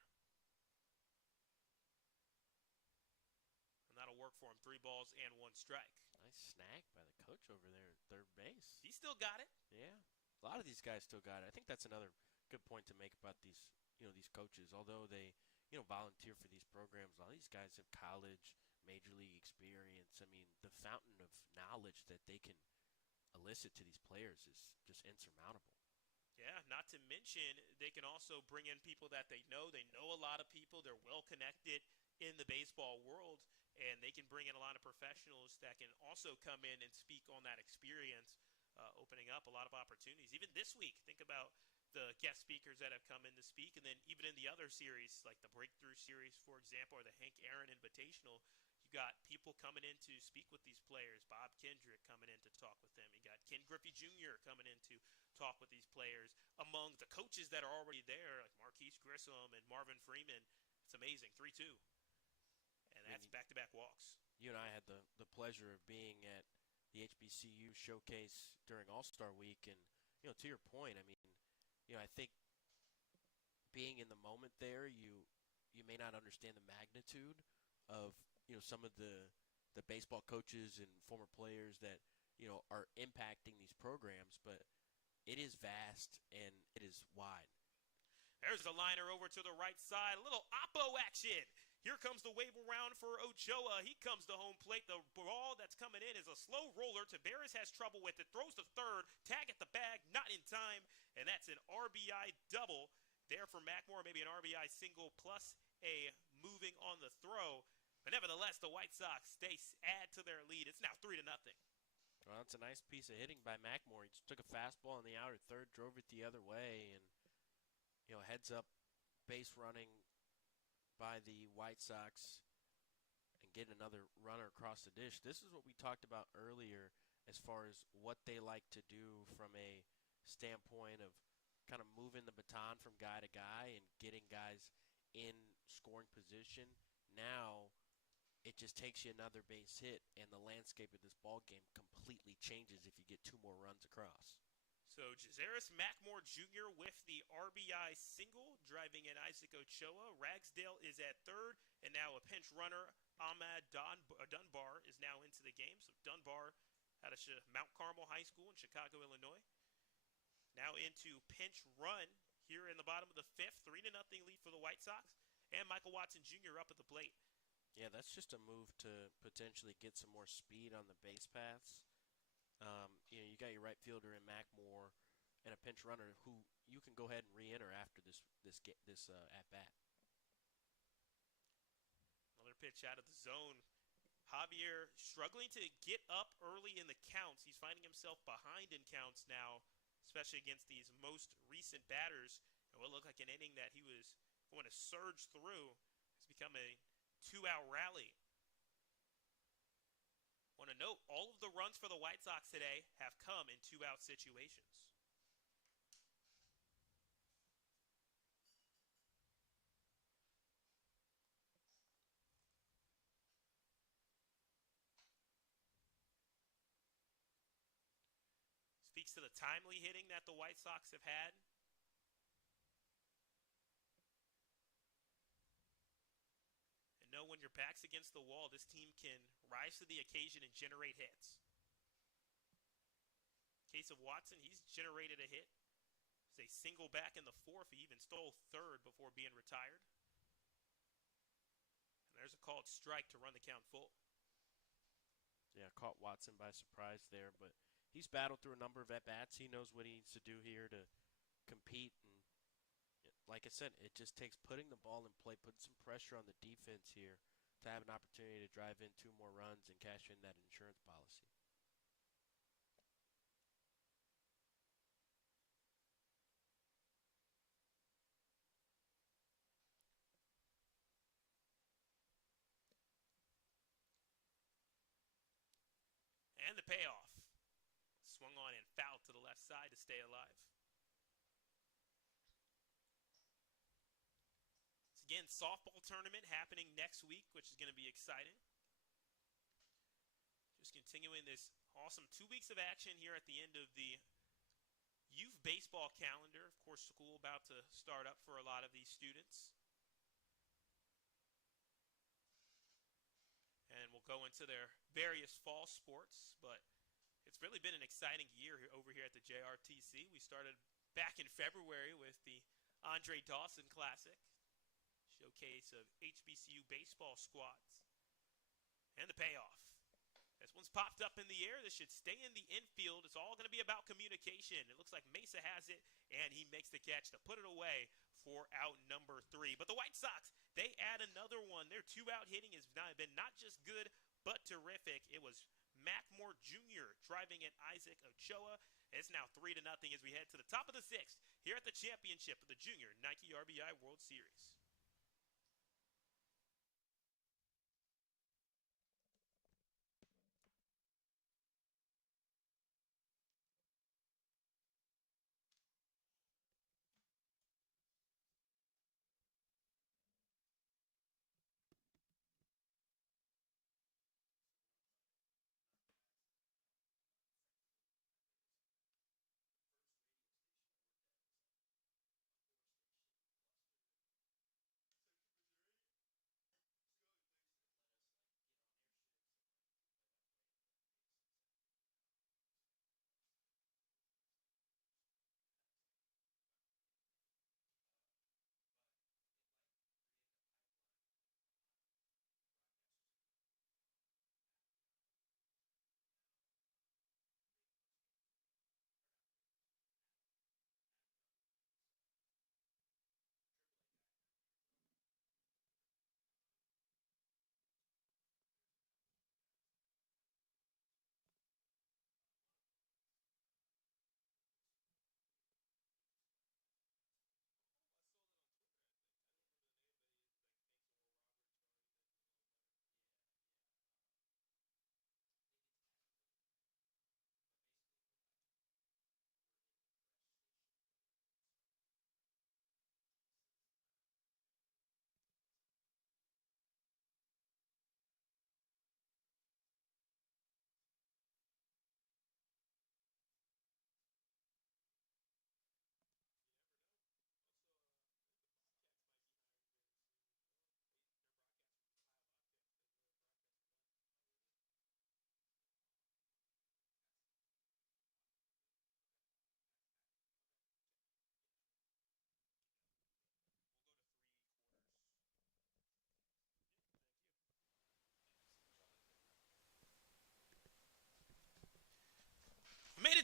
And that'll work for him. 3 balls and 1 strike. Nice snag by the coach over there at third base. He still got it. Yeah. A lot of these guys still got it. I think that's another good point to make about these, you know, these coaches. Although they, you know, volunteer for these programs, a lot of these guys have college, major league experience. I mean, the fountain of knowledge that they can elicit to these players is just insurmountable. Yeah, not to mention they can also bring in people that they know. They know a lot of people. They're well connected in the baseball world, and they can bring in a lot of professionals that can also come in and speak on that experience, opening up a lot of opportunities. Even this week, think about the guest speakers that have come in to speak, and then even in the other series, like the Breakthrough Series, for example, or the Hank Aaron Invitational, you got people coming in to speak with these players. Bob Kendrick coming in to talk with them. You got Ken Griffey Jr. coming in to talk with these players. Among the coaches that are already there, like Marquise Grissom and Marvin Freeman, it's amazing. 3-2. And that's back-to-back walks. You and I had the pleasure of being at the HBCU showcase during All-Star Week. And, you know, to your point, I mean, you know, I think being in the moment there, you may not understand the magnitude of, you know, some of the baseball coaches and former players that, you know, are impacting these programs, but it is vast and it is wide. There's the liner over to the right side. A little oppo action. Here comes the wave around for Ochoa. He comes to home plate. The ball that's coming in is a slow roller. Tavares has trouble with it. Throws to third. Tag at the bag. Not in time. And that's an RBI double there for Mackmore. Maybe an RBI single plus a moving on the throw. But nevertheless, the White Sox, they add to their lead. It's now 3-0. Well, it's a nice piece of hitting by Mackmore. He just took a fastball in the outer third, drove it the other way, and, you know, heads up base running by the White Sox and get another runner across the dish. This is what we talked about earlier as far as what they like to do from a standpoint of kind of moving the baton from guy to guy and getting guys in scoring position. Now it just takes you another base hit, and the landscape of this ball game completely changes if you get two more runs across. So Jazeris Mackmore Jr. with the RBI single, driving in Isaac Ochoa. Ragsdale is at third, and now a pinch runner, Ahmad Dunbar, is now into the game. So Dunbar out of Mount Carmel High School in Chicago, Illinois. Now into pinch run here in the bottom of the fifth, 3-0 lead for the White Sox, and Michael Watson Jr. up at the plate. Yeah, that's just a move to potentially get some more speed on the base paths. You got your right fielder in Mackmore and a pinch runner who you can go ahead and re-enter after this at bat. Another pitch out of the zone. Javier struggling to get up early in the counts. He's finding himself behind in counts now, especially against these most recent batters. And what looked like an inning that he was going to surge through has become a 2-out rally. Want to note, all of the runs for the White Sox today have come in 2-out situations. Speaks to the timely hitting that the White Sox have had. And know when your back's against the wall, this team can rise to the occasion and generate hits. Case of Watson, he's generated a hit. It's a single back in the fourth. He even stole third before being retired. And there's a called strike to run the count full. Yeah, caught Watson by surprise there, but he's battled through a number of at-bats. He knows what he needs to do here to compete. And like I said, it just takes putting the ball in play, putting some pressure on the defense here to have an opportunity to drive in two more runs and cash in that insurance policy. And the payoff. Swung on and fouled to the left side to stay alive. It's again softball tournament happening next week, which is going to be exciting. Just continuing this awesome 2 weeks of action here at the end of the youth baseball calendar. Of course, school about to start up for a lot of these students. And we'll go into their various fall sports, but it's really been an exciting year over here at the JRTC. We started back in February with the Andre Dawson Classic, showcase of HBCU baseball squads, and the payoff. This one's popped up in the air. This should stay in the infield. It's all going to be about communication. It looks like Mesa has it, and he makes the catch to put it away for out number 3. But the White Sox, they add another one. Their 2-out hitting has been not just good, but terrific. It was Mackmore Jr. driving in Isaac Ochoa. It's now 3-0 as we head to the top of the 6th here at the championship of the Junior Nike RBI World Series.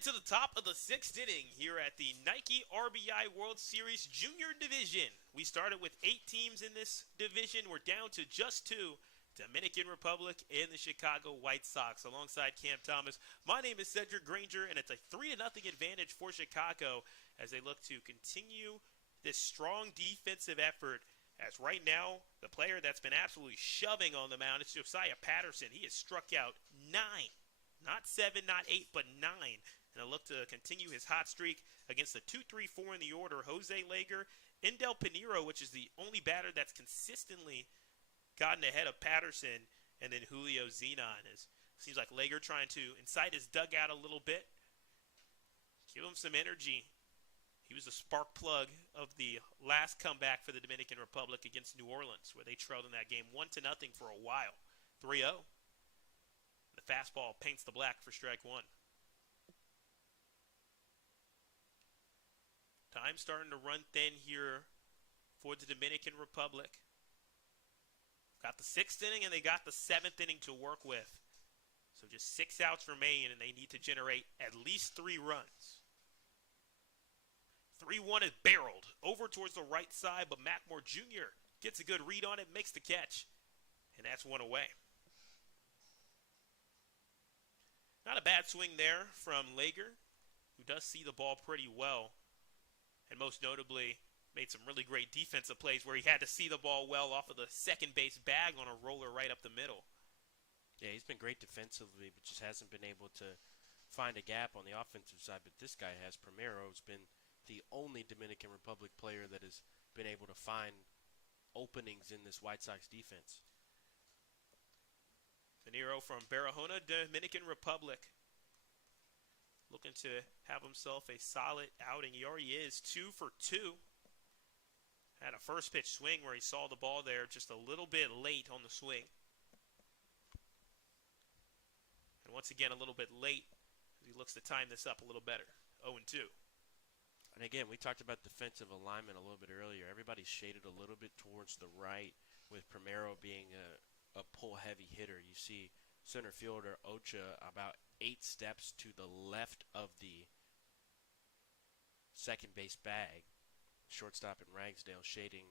into the top of the 6th inning here at the Nike RBI World Series Junior Division. We started with 8 teams in this division. We're down to just 2, Dominican Republic and the Chicago White Sox. Alongside Cam Thomas, my name is Cedric Granger, and it's a 3-0 advantage for Chicago as they look to continue this strong defensive effort. As right now, the player that's been absolutely shoving on the mound is Josiah Patterson. He has struck out 9. Not 7, not 8, but 9. And a look to continue his hot streak against the 2-3-4 in the order. Jose Lager, Indel Pinheiro, which is the only batter that's consistently gotten ahead of Patterson, and then Julio Zenon. Seems like Lager trying to incite his dugout a little bit. Give him some energy. He was the spark plug of the last comeback for the Dominican Republic against New Orleans, where they trailed in that game 1-0 for a while. 3-0. The fastball paints the black for strike 1. Time starting to run thin here for the Dominican Republic. Got the 6th inning and they got the 7th inning to work with. So just 6 outs remain and they need to generate at least 3 runs. 3-1 is barreled over towards the right side, but Mackmore Jr. gets a good read on it, makes the catch, and that's 1 away. Not a bad swing there from Lager, who does see the ball pretty well, and most notably made some really great defensive plays where he had to see the ball well off of the second base bag on a roller right up the middle. Yeah, he's been great defensively, but just hasn't been able to find a gap on the offensive side. But this guy has. Primero's been the only Dominican Republic player that has been able to find openings in this White Sox defense. Pinheiro from Barahona, Dominican Republic, looking to have himself a solid outing. He already is 2 for 2. Had a first pitch swing where he saw the ball there just a little bit late on the swing. And once again, a little bit late as he looks to time this up a little better. 0-2. And again, we talked about defensive alignment a little bit earlier. Everybody's shaded a little bit towards the right, with Primero being a pull-heavy hitter. You see center fielder Ocha about 8 steps to the left of the second base bag. Shortstop in Ragsdale shading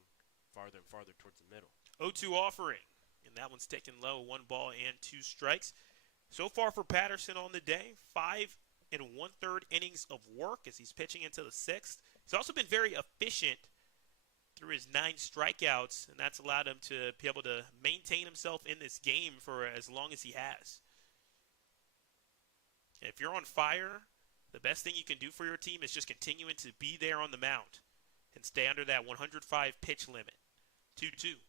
farther and farther towards the middle. 0-2 offering, and that one's taken low. 1 ball and 2 strikes. So far for Patterson on the day, 5 1/3 innings of work as he's pitching into the 6th. He's also been very efficient through his 9 strikeouts, and that's allowed him to be able to maintain himself in this game for as long as he has. And if you're on fire, the best thing you can do for your team is just continuing to be there on the mound and stay under that 105 pitch limit. 2-2.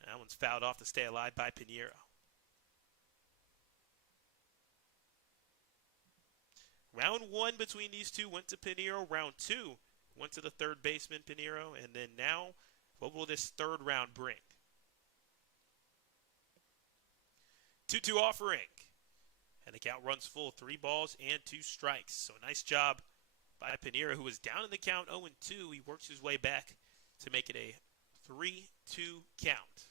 And that one's fouled off to stay alive by Pinheiro. Round 1 between these two went to Pinheiro. Round 2 went to the third baseman, Pinheiro. And then now, what will this third round bring? 2-2 offering. And the count runs full. 3 balls and 2 strikes. So nice job by Pinheiro, who was down in the count 0-2. He works his way back to make it a 3-2 count.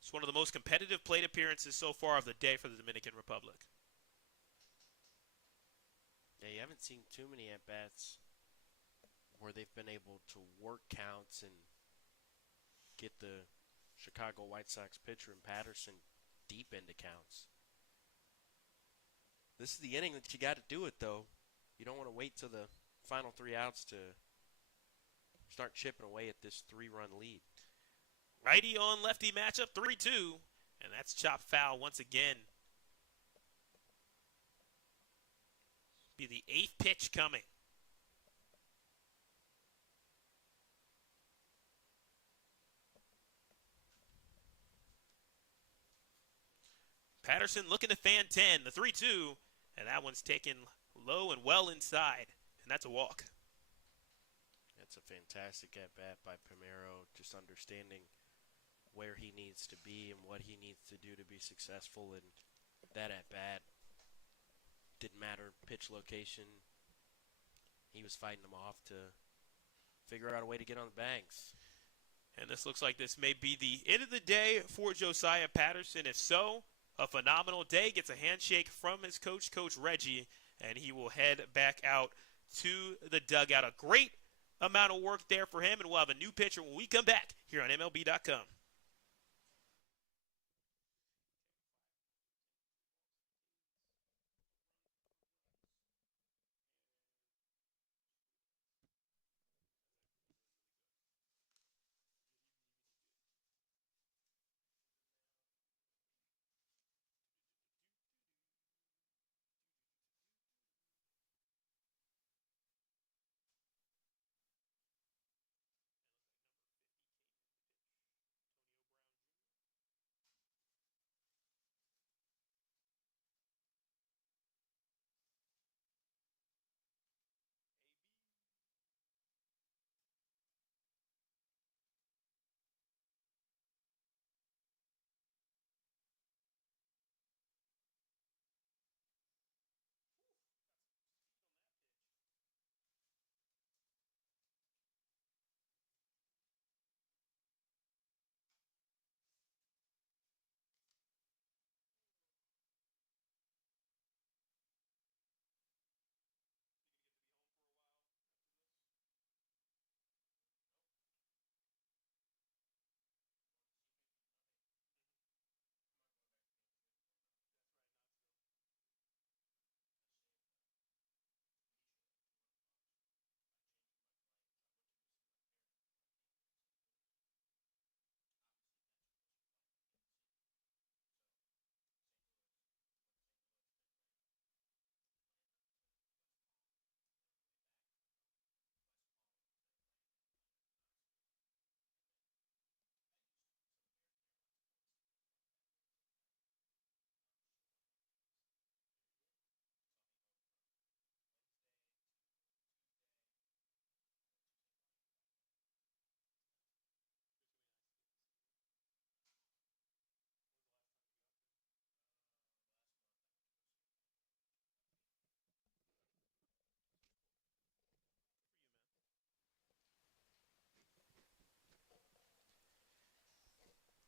It's one of the most competitive plate appearances so far of the day for the Dominican Republic. Yeah, you haven't seen too many at-bats where they've been able to work counts and get the Chicago White Sox pitcher in Patterson deep into counts. This is the inning that you got to do it, though. You don't want to wait till the final 3 outs to start chipping away at this 3-run lead. Righty on lefty matchup, 3-2. And that's chopped foul once again. Be the 8th pitch coming. Patterson looking to fan 10, the 3-2. And that one's taken low and well inside. And that's a walk. That's a fantastic at-bat by Primero, just understanding where he needs to be and what he needs to do to be successful. And that at-bat didn't matter pitch location. He was fighting them off to figure out a way to get on the banks. And this looks like this may be the end of the day for Josiah Patterson. If so, a phenomenal day. Gets a handshake from his coach, Coach Reggie, and he will head back out to the dugout. A great amount of work there for him, and we'll have a new pitcher when we come back here on MLB.com.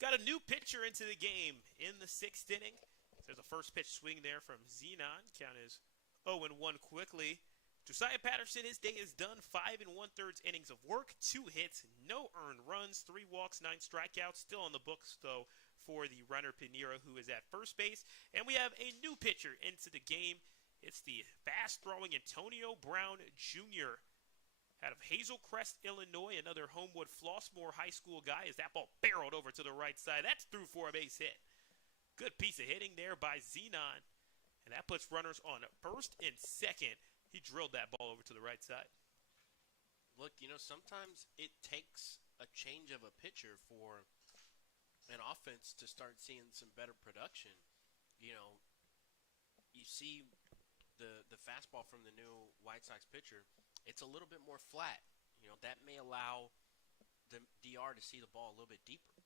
Got a new pitcher into the game in the sixth inning. There's a first pitch swing there from Zenon. Count is 0-1 quickly. Josiah Patterson, his day is done. 5 1/3 innings of work, 2 hits, no earned runs, 3 walks, 9 strikeouts. Still on the books, though, for the runner Pinera, who is at first base. And we have a new pitcher into the game. It's the fast-throwing Antonio Brown Jr. out of Hazel Crest, Illinois, another Homewood Flossmoor High School guy, as that ball barreled over to the right side. That's through for a base hit. Good piece of hitting there by Zenon. And that puts runners on first and second. He drilled that ball over to the right side. Look, sometimes it takes a change of a pitcher for an offense to start seeing some better production. You see the fastball from the new White Sox pitcher, it's a little bit more flat. That may allow the DR to see the ball a little bit deeper.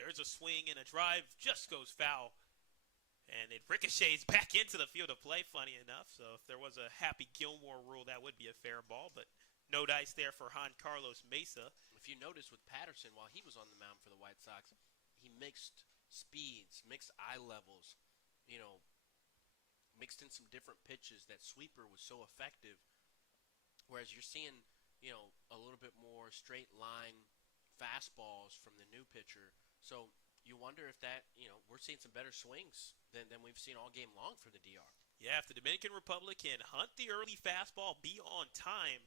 There's a swing and a drive, just goes foul. And it ricochets back into the field of play, funny enough. So if there was a Happy Gilmore rule, that would be a fair ball. But no dice there for Juan Carlos Mesa. If you notice with Patterson, while he was on the mound for the White Sox, he mixed speeds, mixed eye levels, mixed in some different pitches. That sweeper was so effective. Whereas you're seeing, a little bit more straight line fastballs from the new pitcher. So you wonder if that, we're seeing some better swings than we've seen all game long for the DR. Yeah, if the Dominican Republic can hunt the early fastball, be on time,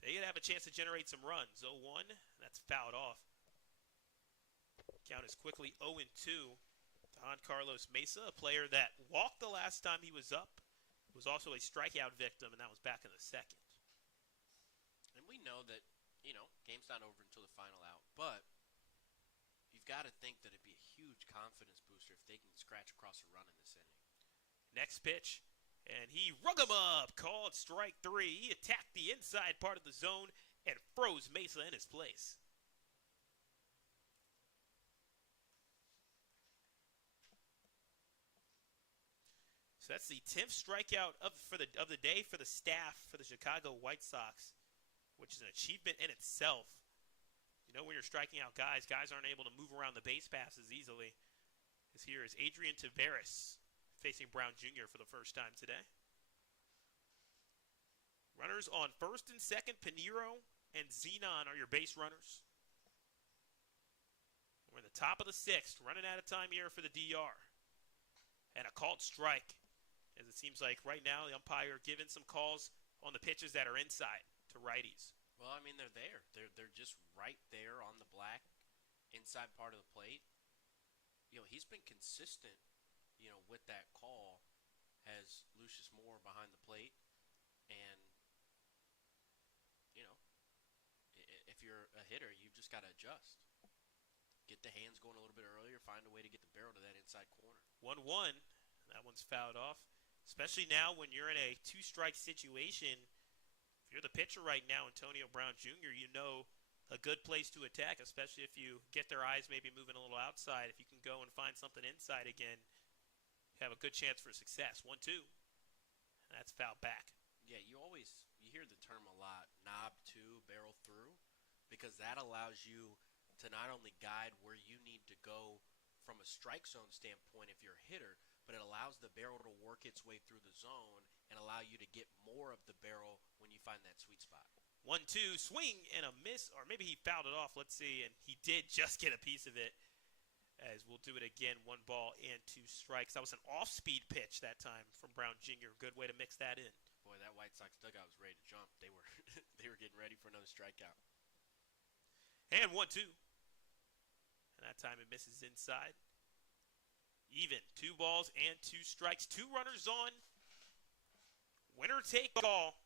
they could have a chance to generate some runs. 0-1, that's fouled off. Count is quickly 0-2 to Juan Carlos Mesa, a player that walked the last time he was up. Was also a strikeout victim, and that was back in the second. And we know that, game's not over until the final out, but you've got to think that it'd be a huge confidence booster if they can scratch across a run in this inning. Next pitch, and he rung him up, called strike 3. He attacked the inside part of the zone and froze Mesa in his place. So that's the 10th strikeout of the day for the staff for the Chicago White Sox, which is an achievement in itself. You know, when you're striking out guys aren't able to move around the base paths as easily. As here is Adrian Taveras facing Brown Jr. for the first time today. Runners on first and second, Pinheiro and Zenon are your base runners. We're in the top of the sixth, running out of time here for the DR. And a called strike, as it seems like right now the umpire giving some calls on the pitches that are inside to righties. Well, I mean, they're there. They're just right there on the black, inside part of the plate. You know, he's been consistent, you know, with that call as Lucius Moore behind the plate. And, you know, if you're a hitter, you've just got to adjust. Get the hands going a little bit earlier, find a way to get the barrel to that inside corner. 1-1. That one's fouled off. Especially now when you're in a two-strike situation. If you're the pitcher right now, Antonio Brown Jr., you know a good place to attack, especially if you get their eyes maybe moving a little outside. If you can go and find something inside again, you have a good chance for success. 1-2. And that's fouled back. Yeah, you hear the term a lot, knob to, barrel through, because that allows you to not only guide where you need to go from a strike zone standpoint if you're a hitter, but it allows the barrel to work its way through the zone and allow you to get more of the barrel when you find that sweet spot. 1-2, swing and a miss, or maybe he fouled it off, let's see, and he did just get a piece of it, as we'll do it again, 1 ball and 2 strikes. That was an off-speed pitch that time from Brown Jr., good way to mix that in. Boy, that White Sox dugout was ready to jump. They were they were getting ready for another strikeout. And 1-2. And that time it misses inside. Even. 2 balls and 2 strikes. 2 runners on. Winner take all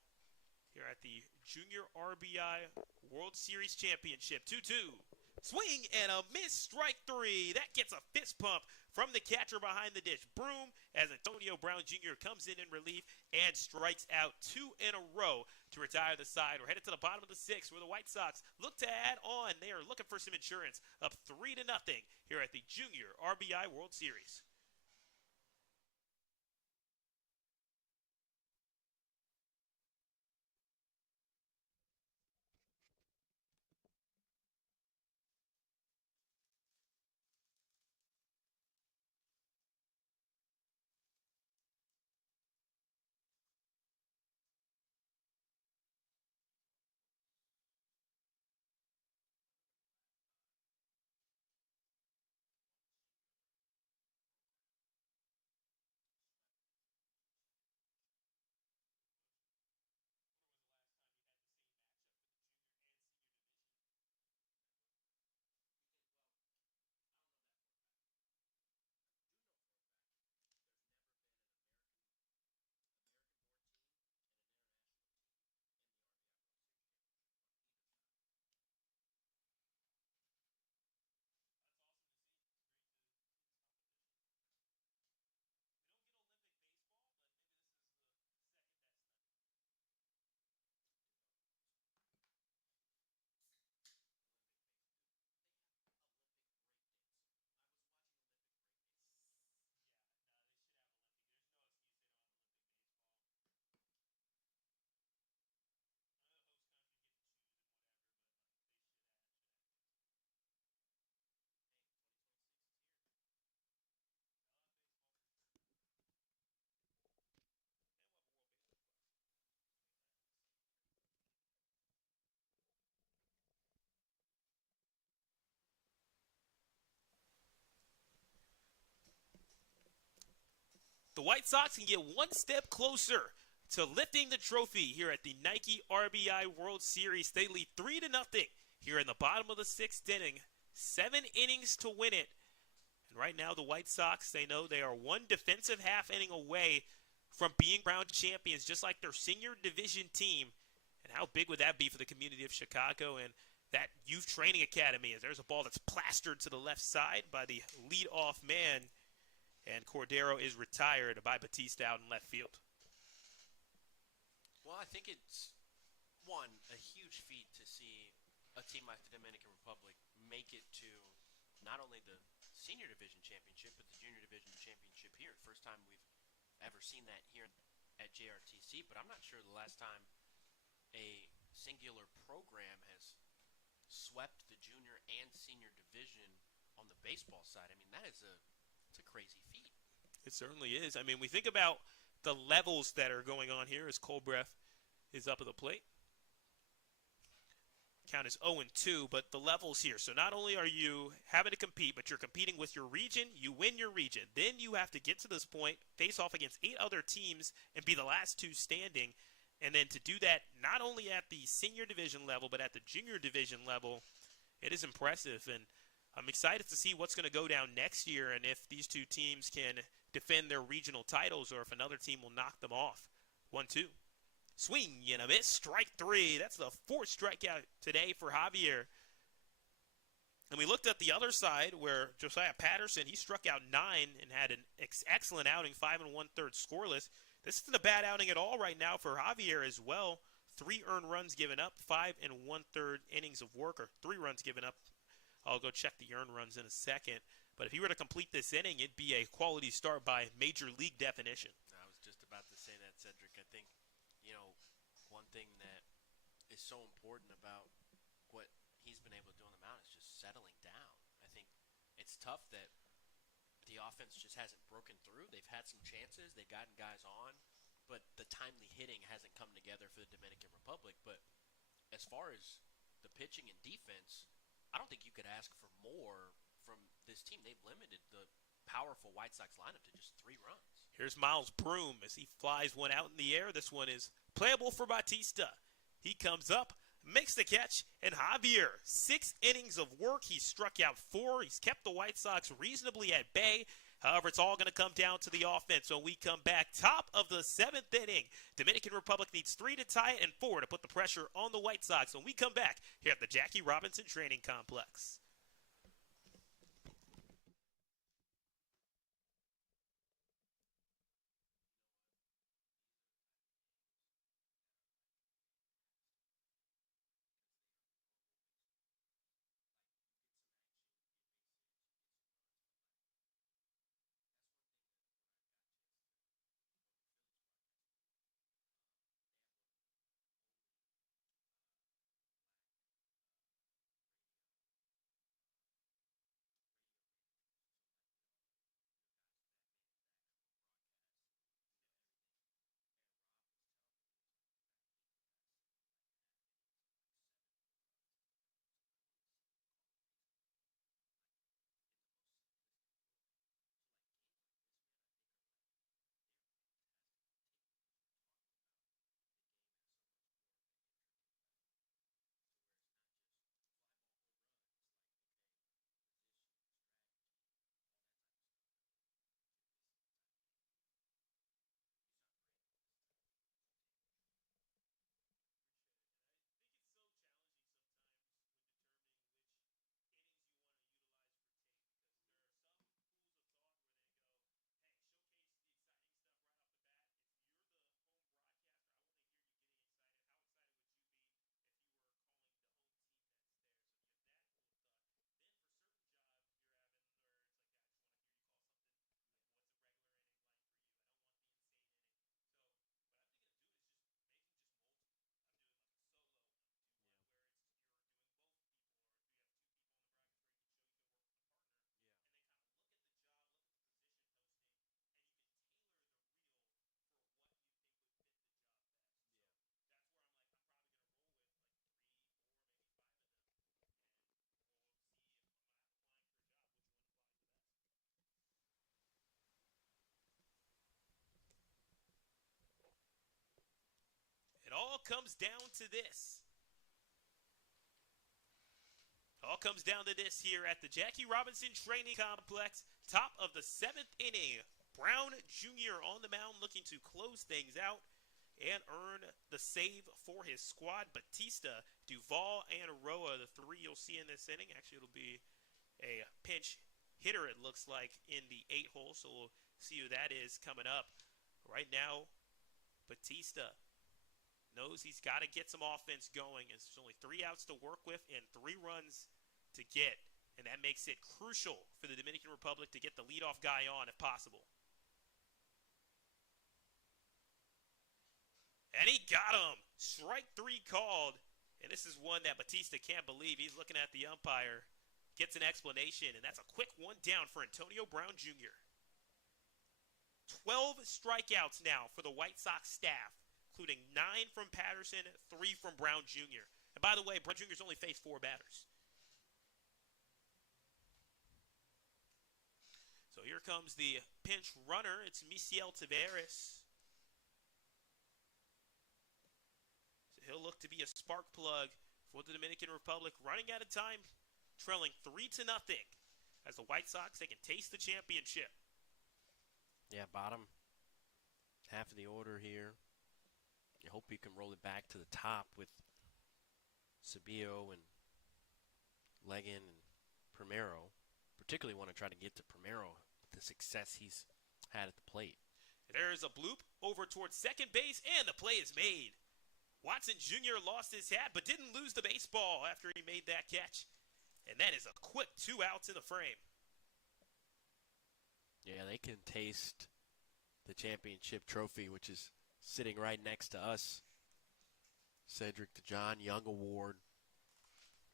here at the Junior RBI World Series Championship. 2-2. Swing and a miss. Strike 3. That gets a fist pump from the catcher behind the dish. Broom, as Antonio Brown Jr. comes in relief and strikes out 2 in a row to retire the side. We're headed to the bottom of the 6th where the White Sox look to add on. They are looking for some insurance, up 3-0 here at the Junior RBI World Series. The White Sox can get one step closer to lifting the trophy here at the Nike RBI World Series. They lead 3-0 here in the bottom of the 6th inning. 7 innings to win it. And right now the White Sox, they know they are one defensive half inning away from being crowned champions, just like their senior division team. And how big would that be for the community of Chicago and that youth training academy? As there's a ball that's plastered to the left side by the leadoff man. And Cordero is retired by Batista out in left field. Well, I think it's, one, a huge feat to see a team like the Dominican Republic make it to not only the senior division championship, but the junior division championship here. First time we've ever seen that here at JRTC, but I'm not sure the last time a singular program has swept the the junior and senior division on the baseball side. I mean, it's a crazy feat. It certainly is. I mean, we think about the levels that are going on here as Colbreth is up at the plate. Count is 0-2, but the levels here. So not only are you having to compete, but you're competing with your region. You win your region. Then you have to get to this point, face off against 8 other teams, and be the last 2 standing. And then to do that not only at the senior division level, but at the junior division level, it is impressive. And I'm excited to see what's going to go down next year and if these 2 teams can defend their regional titles or if another team will knock them off. 1-2. Swing and a miss. Strike 3. That's the 4th strikeout today for Javier. And we looked at the other side where Josiah Patterson, he struck out 9 and had an excellent outing, 5 1/3 scoreless. This isn't a bad outing at all right now for Javier as well. 3 earned runs given up, 5 1/3 innings of work, or 3 runs given up. I'll go check the earned runs in a second. But if he were to complete this inning, it'd be a quality start by major league definition. I was just about to say that, Cedric. I think, one thing that is so important about what he's been able to do on the mound is just settling down. I think it's tough that the offense just hasn't broken through. They've had some chances. They've gotten guys on, but the timely hitting hasn't come together for the Dominican Republic. But as far as the pitching and defense, I don't think you could ask for more from this team. They've limited the powerful White Sox lineup to just 3 runs. Here's Miles Broom as he flies one out in the air. This one is playable for Batista. He comes up, makes the catch, and Javier, 6 innings of work. He struck out 4. He's kept the White Sox reasonably at bay. However, it's all going to come down to the offense when we come back. Top of the 7th inning. Dominican Republic needs 3 to tie it and 4 to put the pressure on the White Sox when we come back here at the Jackie Robinson Training Complex. It all comes down to this. All comes down to this here at the Jackie Robinson Training Complex. Top of the 7th inning. Brown Jr. on the mound looking to close things out and earn the save for his squad. Batista, Duvall, and Roa, the 3 you'll see in this inning. Actually, it'll be a pinch hitter, it looks like, in the 8 hole. So we'll see who that is coming up. Right now, Batista knows he's got to get some offense going. There's only 3 outs to work with and 3 runs to get. And that makes it crucial for the Dominican Republic to get the leadoff guy on if possible. And he got him. Strike 3 called. And this is one that Batista can't believe. He's looking at the umpire, gets an explanation, and that's a quick one down for Antonio Brown Jr. 12 strikeouts now for the White Sox staff, including 9 from Patterson, 3 from Brown Jr. And by the way, Brown Jr.'s only faced 4 batters. So here comes the pinch runner. It's Misael Taveras. So he'll look to be a spark plug for the Dominican Republic. Running out of time, trailing 3-0 as the White Sox, they can taste the championship. Yeah, bottom half of the order here. You hope you can roll it back to the top with Sabio and Legan and Primero. Particularly want to try to get to Primero with the success he's had at the plate. There's a bloop over towards second base, and the play is made. Watson Jr. lost his hat, but didn't lose the baseball after he made that catch. And that is a quick 2 outs in the frame. Yeah, they can taste the championship trophy, which is sitting right next to us. Cedric DeJohn Young Award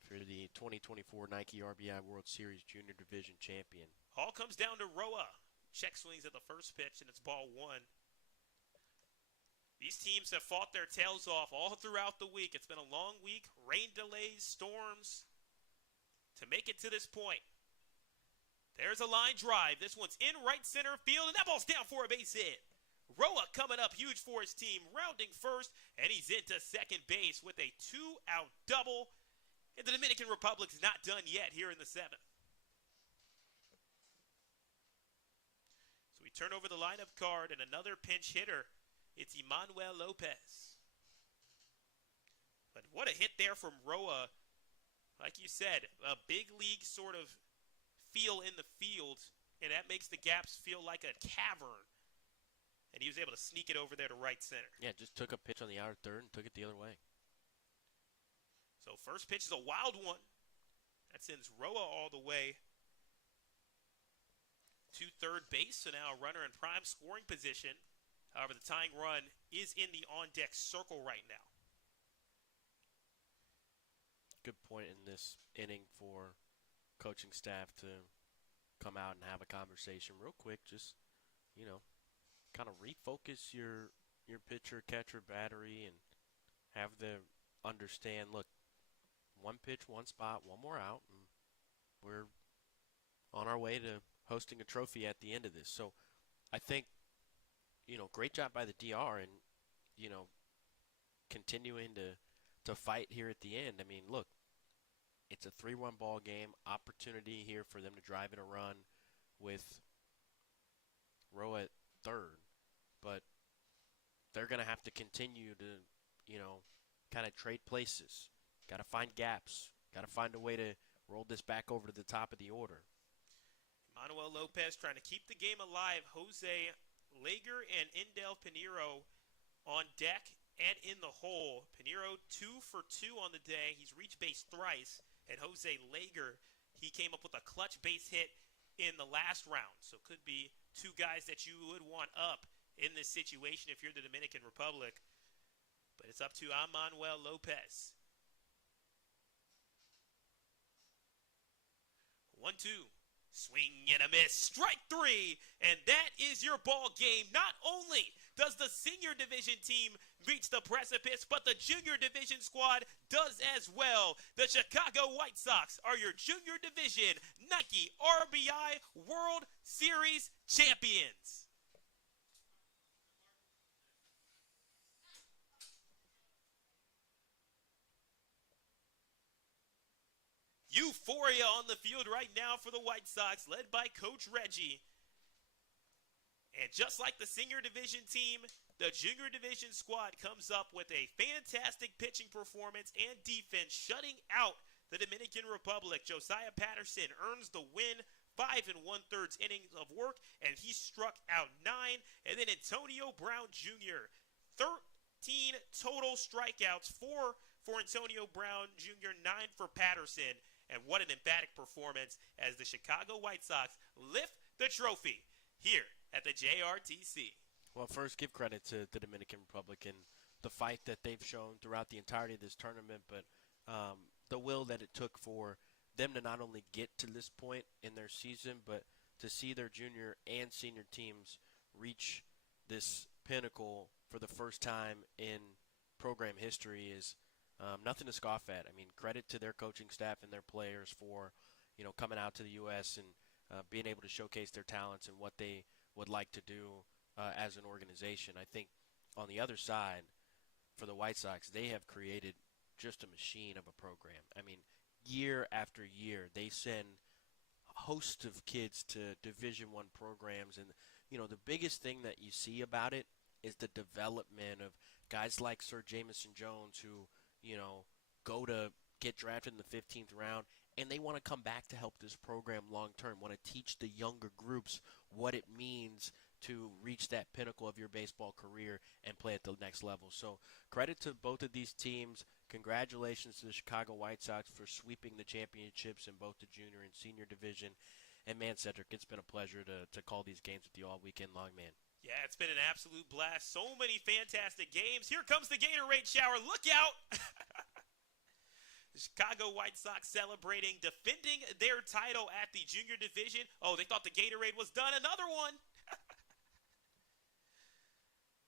for the 2024 Nike RBI World Series Junior Division Champion. All comes down to Roa. Check swings at the first pitch, and it's ball 1. These teams have fought their tails off all throughout the week. It's been a long week, rain delays, storms, to make it to this point. There's a line drive. This one's in right center field, and that ball's down for a base hit. Roa coming up huge for his team, rounding first, and he's into second base with a 2-out double. And the Dominican Republic's not done yet here in the 7th. So we turn over the lineup card, and another pinch hitter. It's Emmanuel Lopez. But what a hit there from Roa. Like you said, a big league sort of feel in the field, and that makes the gaps feel like a cavern. And he was able to sneak it over there to right center. Yeah, just took a pitch on the outer third and took it the other way. So first pitch is a wild one. That sends Roa all the way to third base. So now a runner in prime scoring position. However, the tying run is in the on-deck circle right now. Good point in this inning for coaching staff to come out and have a conversation real quick. Just, kind of refocus your pitcher, catcher, battery, and have them understand, look, one pitch, one spot, one more out, and we're on our way to hosting a trophy at the end of this. So I think, great job by the DR and, continuing to fight here at the end. I mean, look, it's a 3-1 ball game, opportunity here for them to drive in a run with Roa at third. But they're going to have to continue to, kind of trade places. Got to find gaps. Got to find a way to roll this back over to the top of the order. Manuel Lopez trying to keep the game alive. Jose Lager and Indel Pinheiro on deck and in the hole. Pinheiro 2 for 2 on the day. He's reached base thrice. And Jose Lager, he came up with a clutch base hit in the last round. So could be 2 guys that you would want up in this situation if you're the Dominican Republic. But it's up to Emmanuel Lopez. 1-2. Swing and a miss. Strike 3. And that is your ball game. Not only does the senior division team reach the precipice, but the junior division squad does as well. The Chicago White Sox are your junior division Nike RBI World Series champions. Euphoria on the field right now for the White Sox, led by Coach Reggie. And just like the senior division team, the junior division squad comes up with a fantastic pitching performance and defense, shutting out the Dominican Republic. Josiah Patterson earns the win, 5 1/3 innings of work, and he struck out 9. And then Antonio Brown Jr., 13 total strikeouts, 4 for Antonio Brown Jr., 9 for Patterson. And what an emphatic performance as the Chicago White Sox lift the trophy here at the JRTC. Well, first, give credit to the Dominican Republic and the fight that they've shown throughout the entirety of this tournament, but the will that it took for them to not only get to this point in their season, but to see their junior and senior teams reach this pinnacle for the first time in program history is nothing to scoff at. I mean, credit to their coaching staff and their players for, coming out to the U.S. and being able to showcase their talents and what they would like to do as an organization. I think on the other side, for the White Sox, they have created just a machine of a program. I mean, year after year, they send hosts of kids to Division I programs, and the biggest thing that you see about it is the development of guys like Sir Jamison Jones who go to get drafted in the 15th round, and they want to come back to help this program long term, want to teach the younger groups what it means to reach that pinnacle of your baseball career and play at the next level. So credit to both of these teams. Congratulations to the Chicago White Sox for sweeping the championships in both the junior and senior division. And man, Cedric, it's been a pleasure to call these games with you all weekend long, man. Yeah, it's been an absolute blast. So many fantastic games. Here comes the Gatorade shower. Look out! The Chicago White Sox celebrating, defending their title at the junior division. Oh, they thought the Gatorade was done. Another one.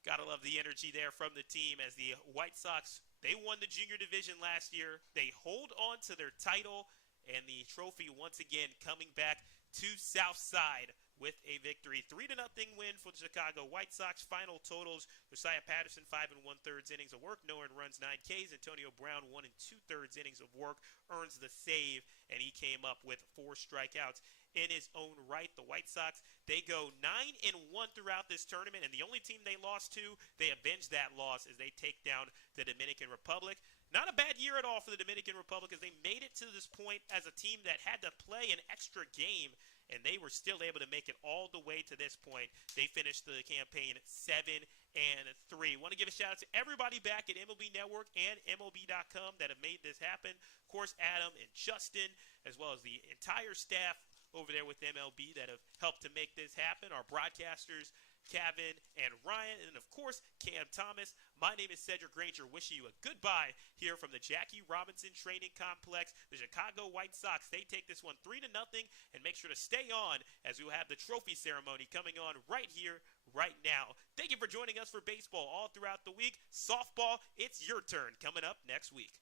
Gotta love the energy there from the team as the White Sox, they won the junior division last year. They hold on to their title and the trophy once again coming back to Southside with a victory. 3-0 win for the Chicago White Sox. Final totals: Josiah Patterson 5 1/3 innings of work, no earned runs, 9 Ks. Antonio Brown 1 2/3 innings of work, earns the save, and he came up with 4 strikeouts in his own right. The White Sox, they go 9-1 throughout this tournament, and the only team they lost to, they avenged that loss as they take down the Dominican Republic. Not a bad year at all for the Dominican Republic as they made it to this point as a team that had to play an extra game, and they were still able to make it all the way to this point. They finished the campaign 7-3. Want to give a shout out to everybody back at MLB Network and MLB.com that have made this happen. Of course, Adam and Justin, as well as the entire staff over there with MLB that have helped to make this happen. Our broadcasters, Kevin and Ryan, and of course, Cam Thomas. My name is Cedric Granger, wishing you a goodbye here from the Jackie Robinson Training Complex. The Chicago White Sox, they take this one 3-0, and make sure to stay on as we will have the trophy ceremony coming on right here, right now. Thank you for joining us for baseball all throughout the week. Softball, it's your turn coming up next week.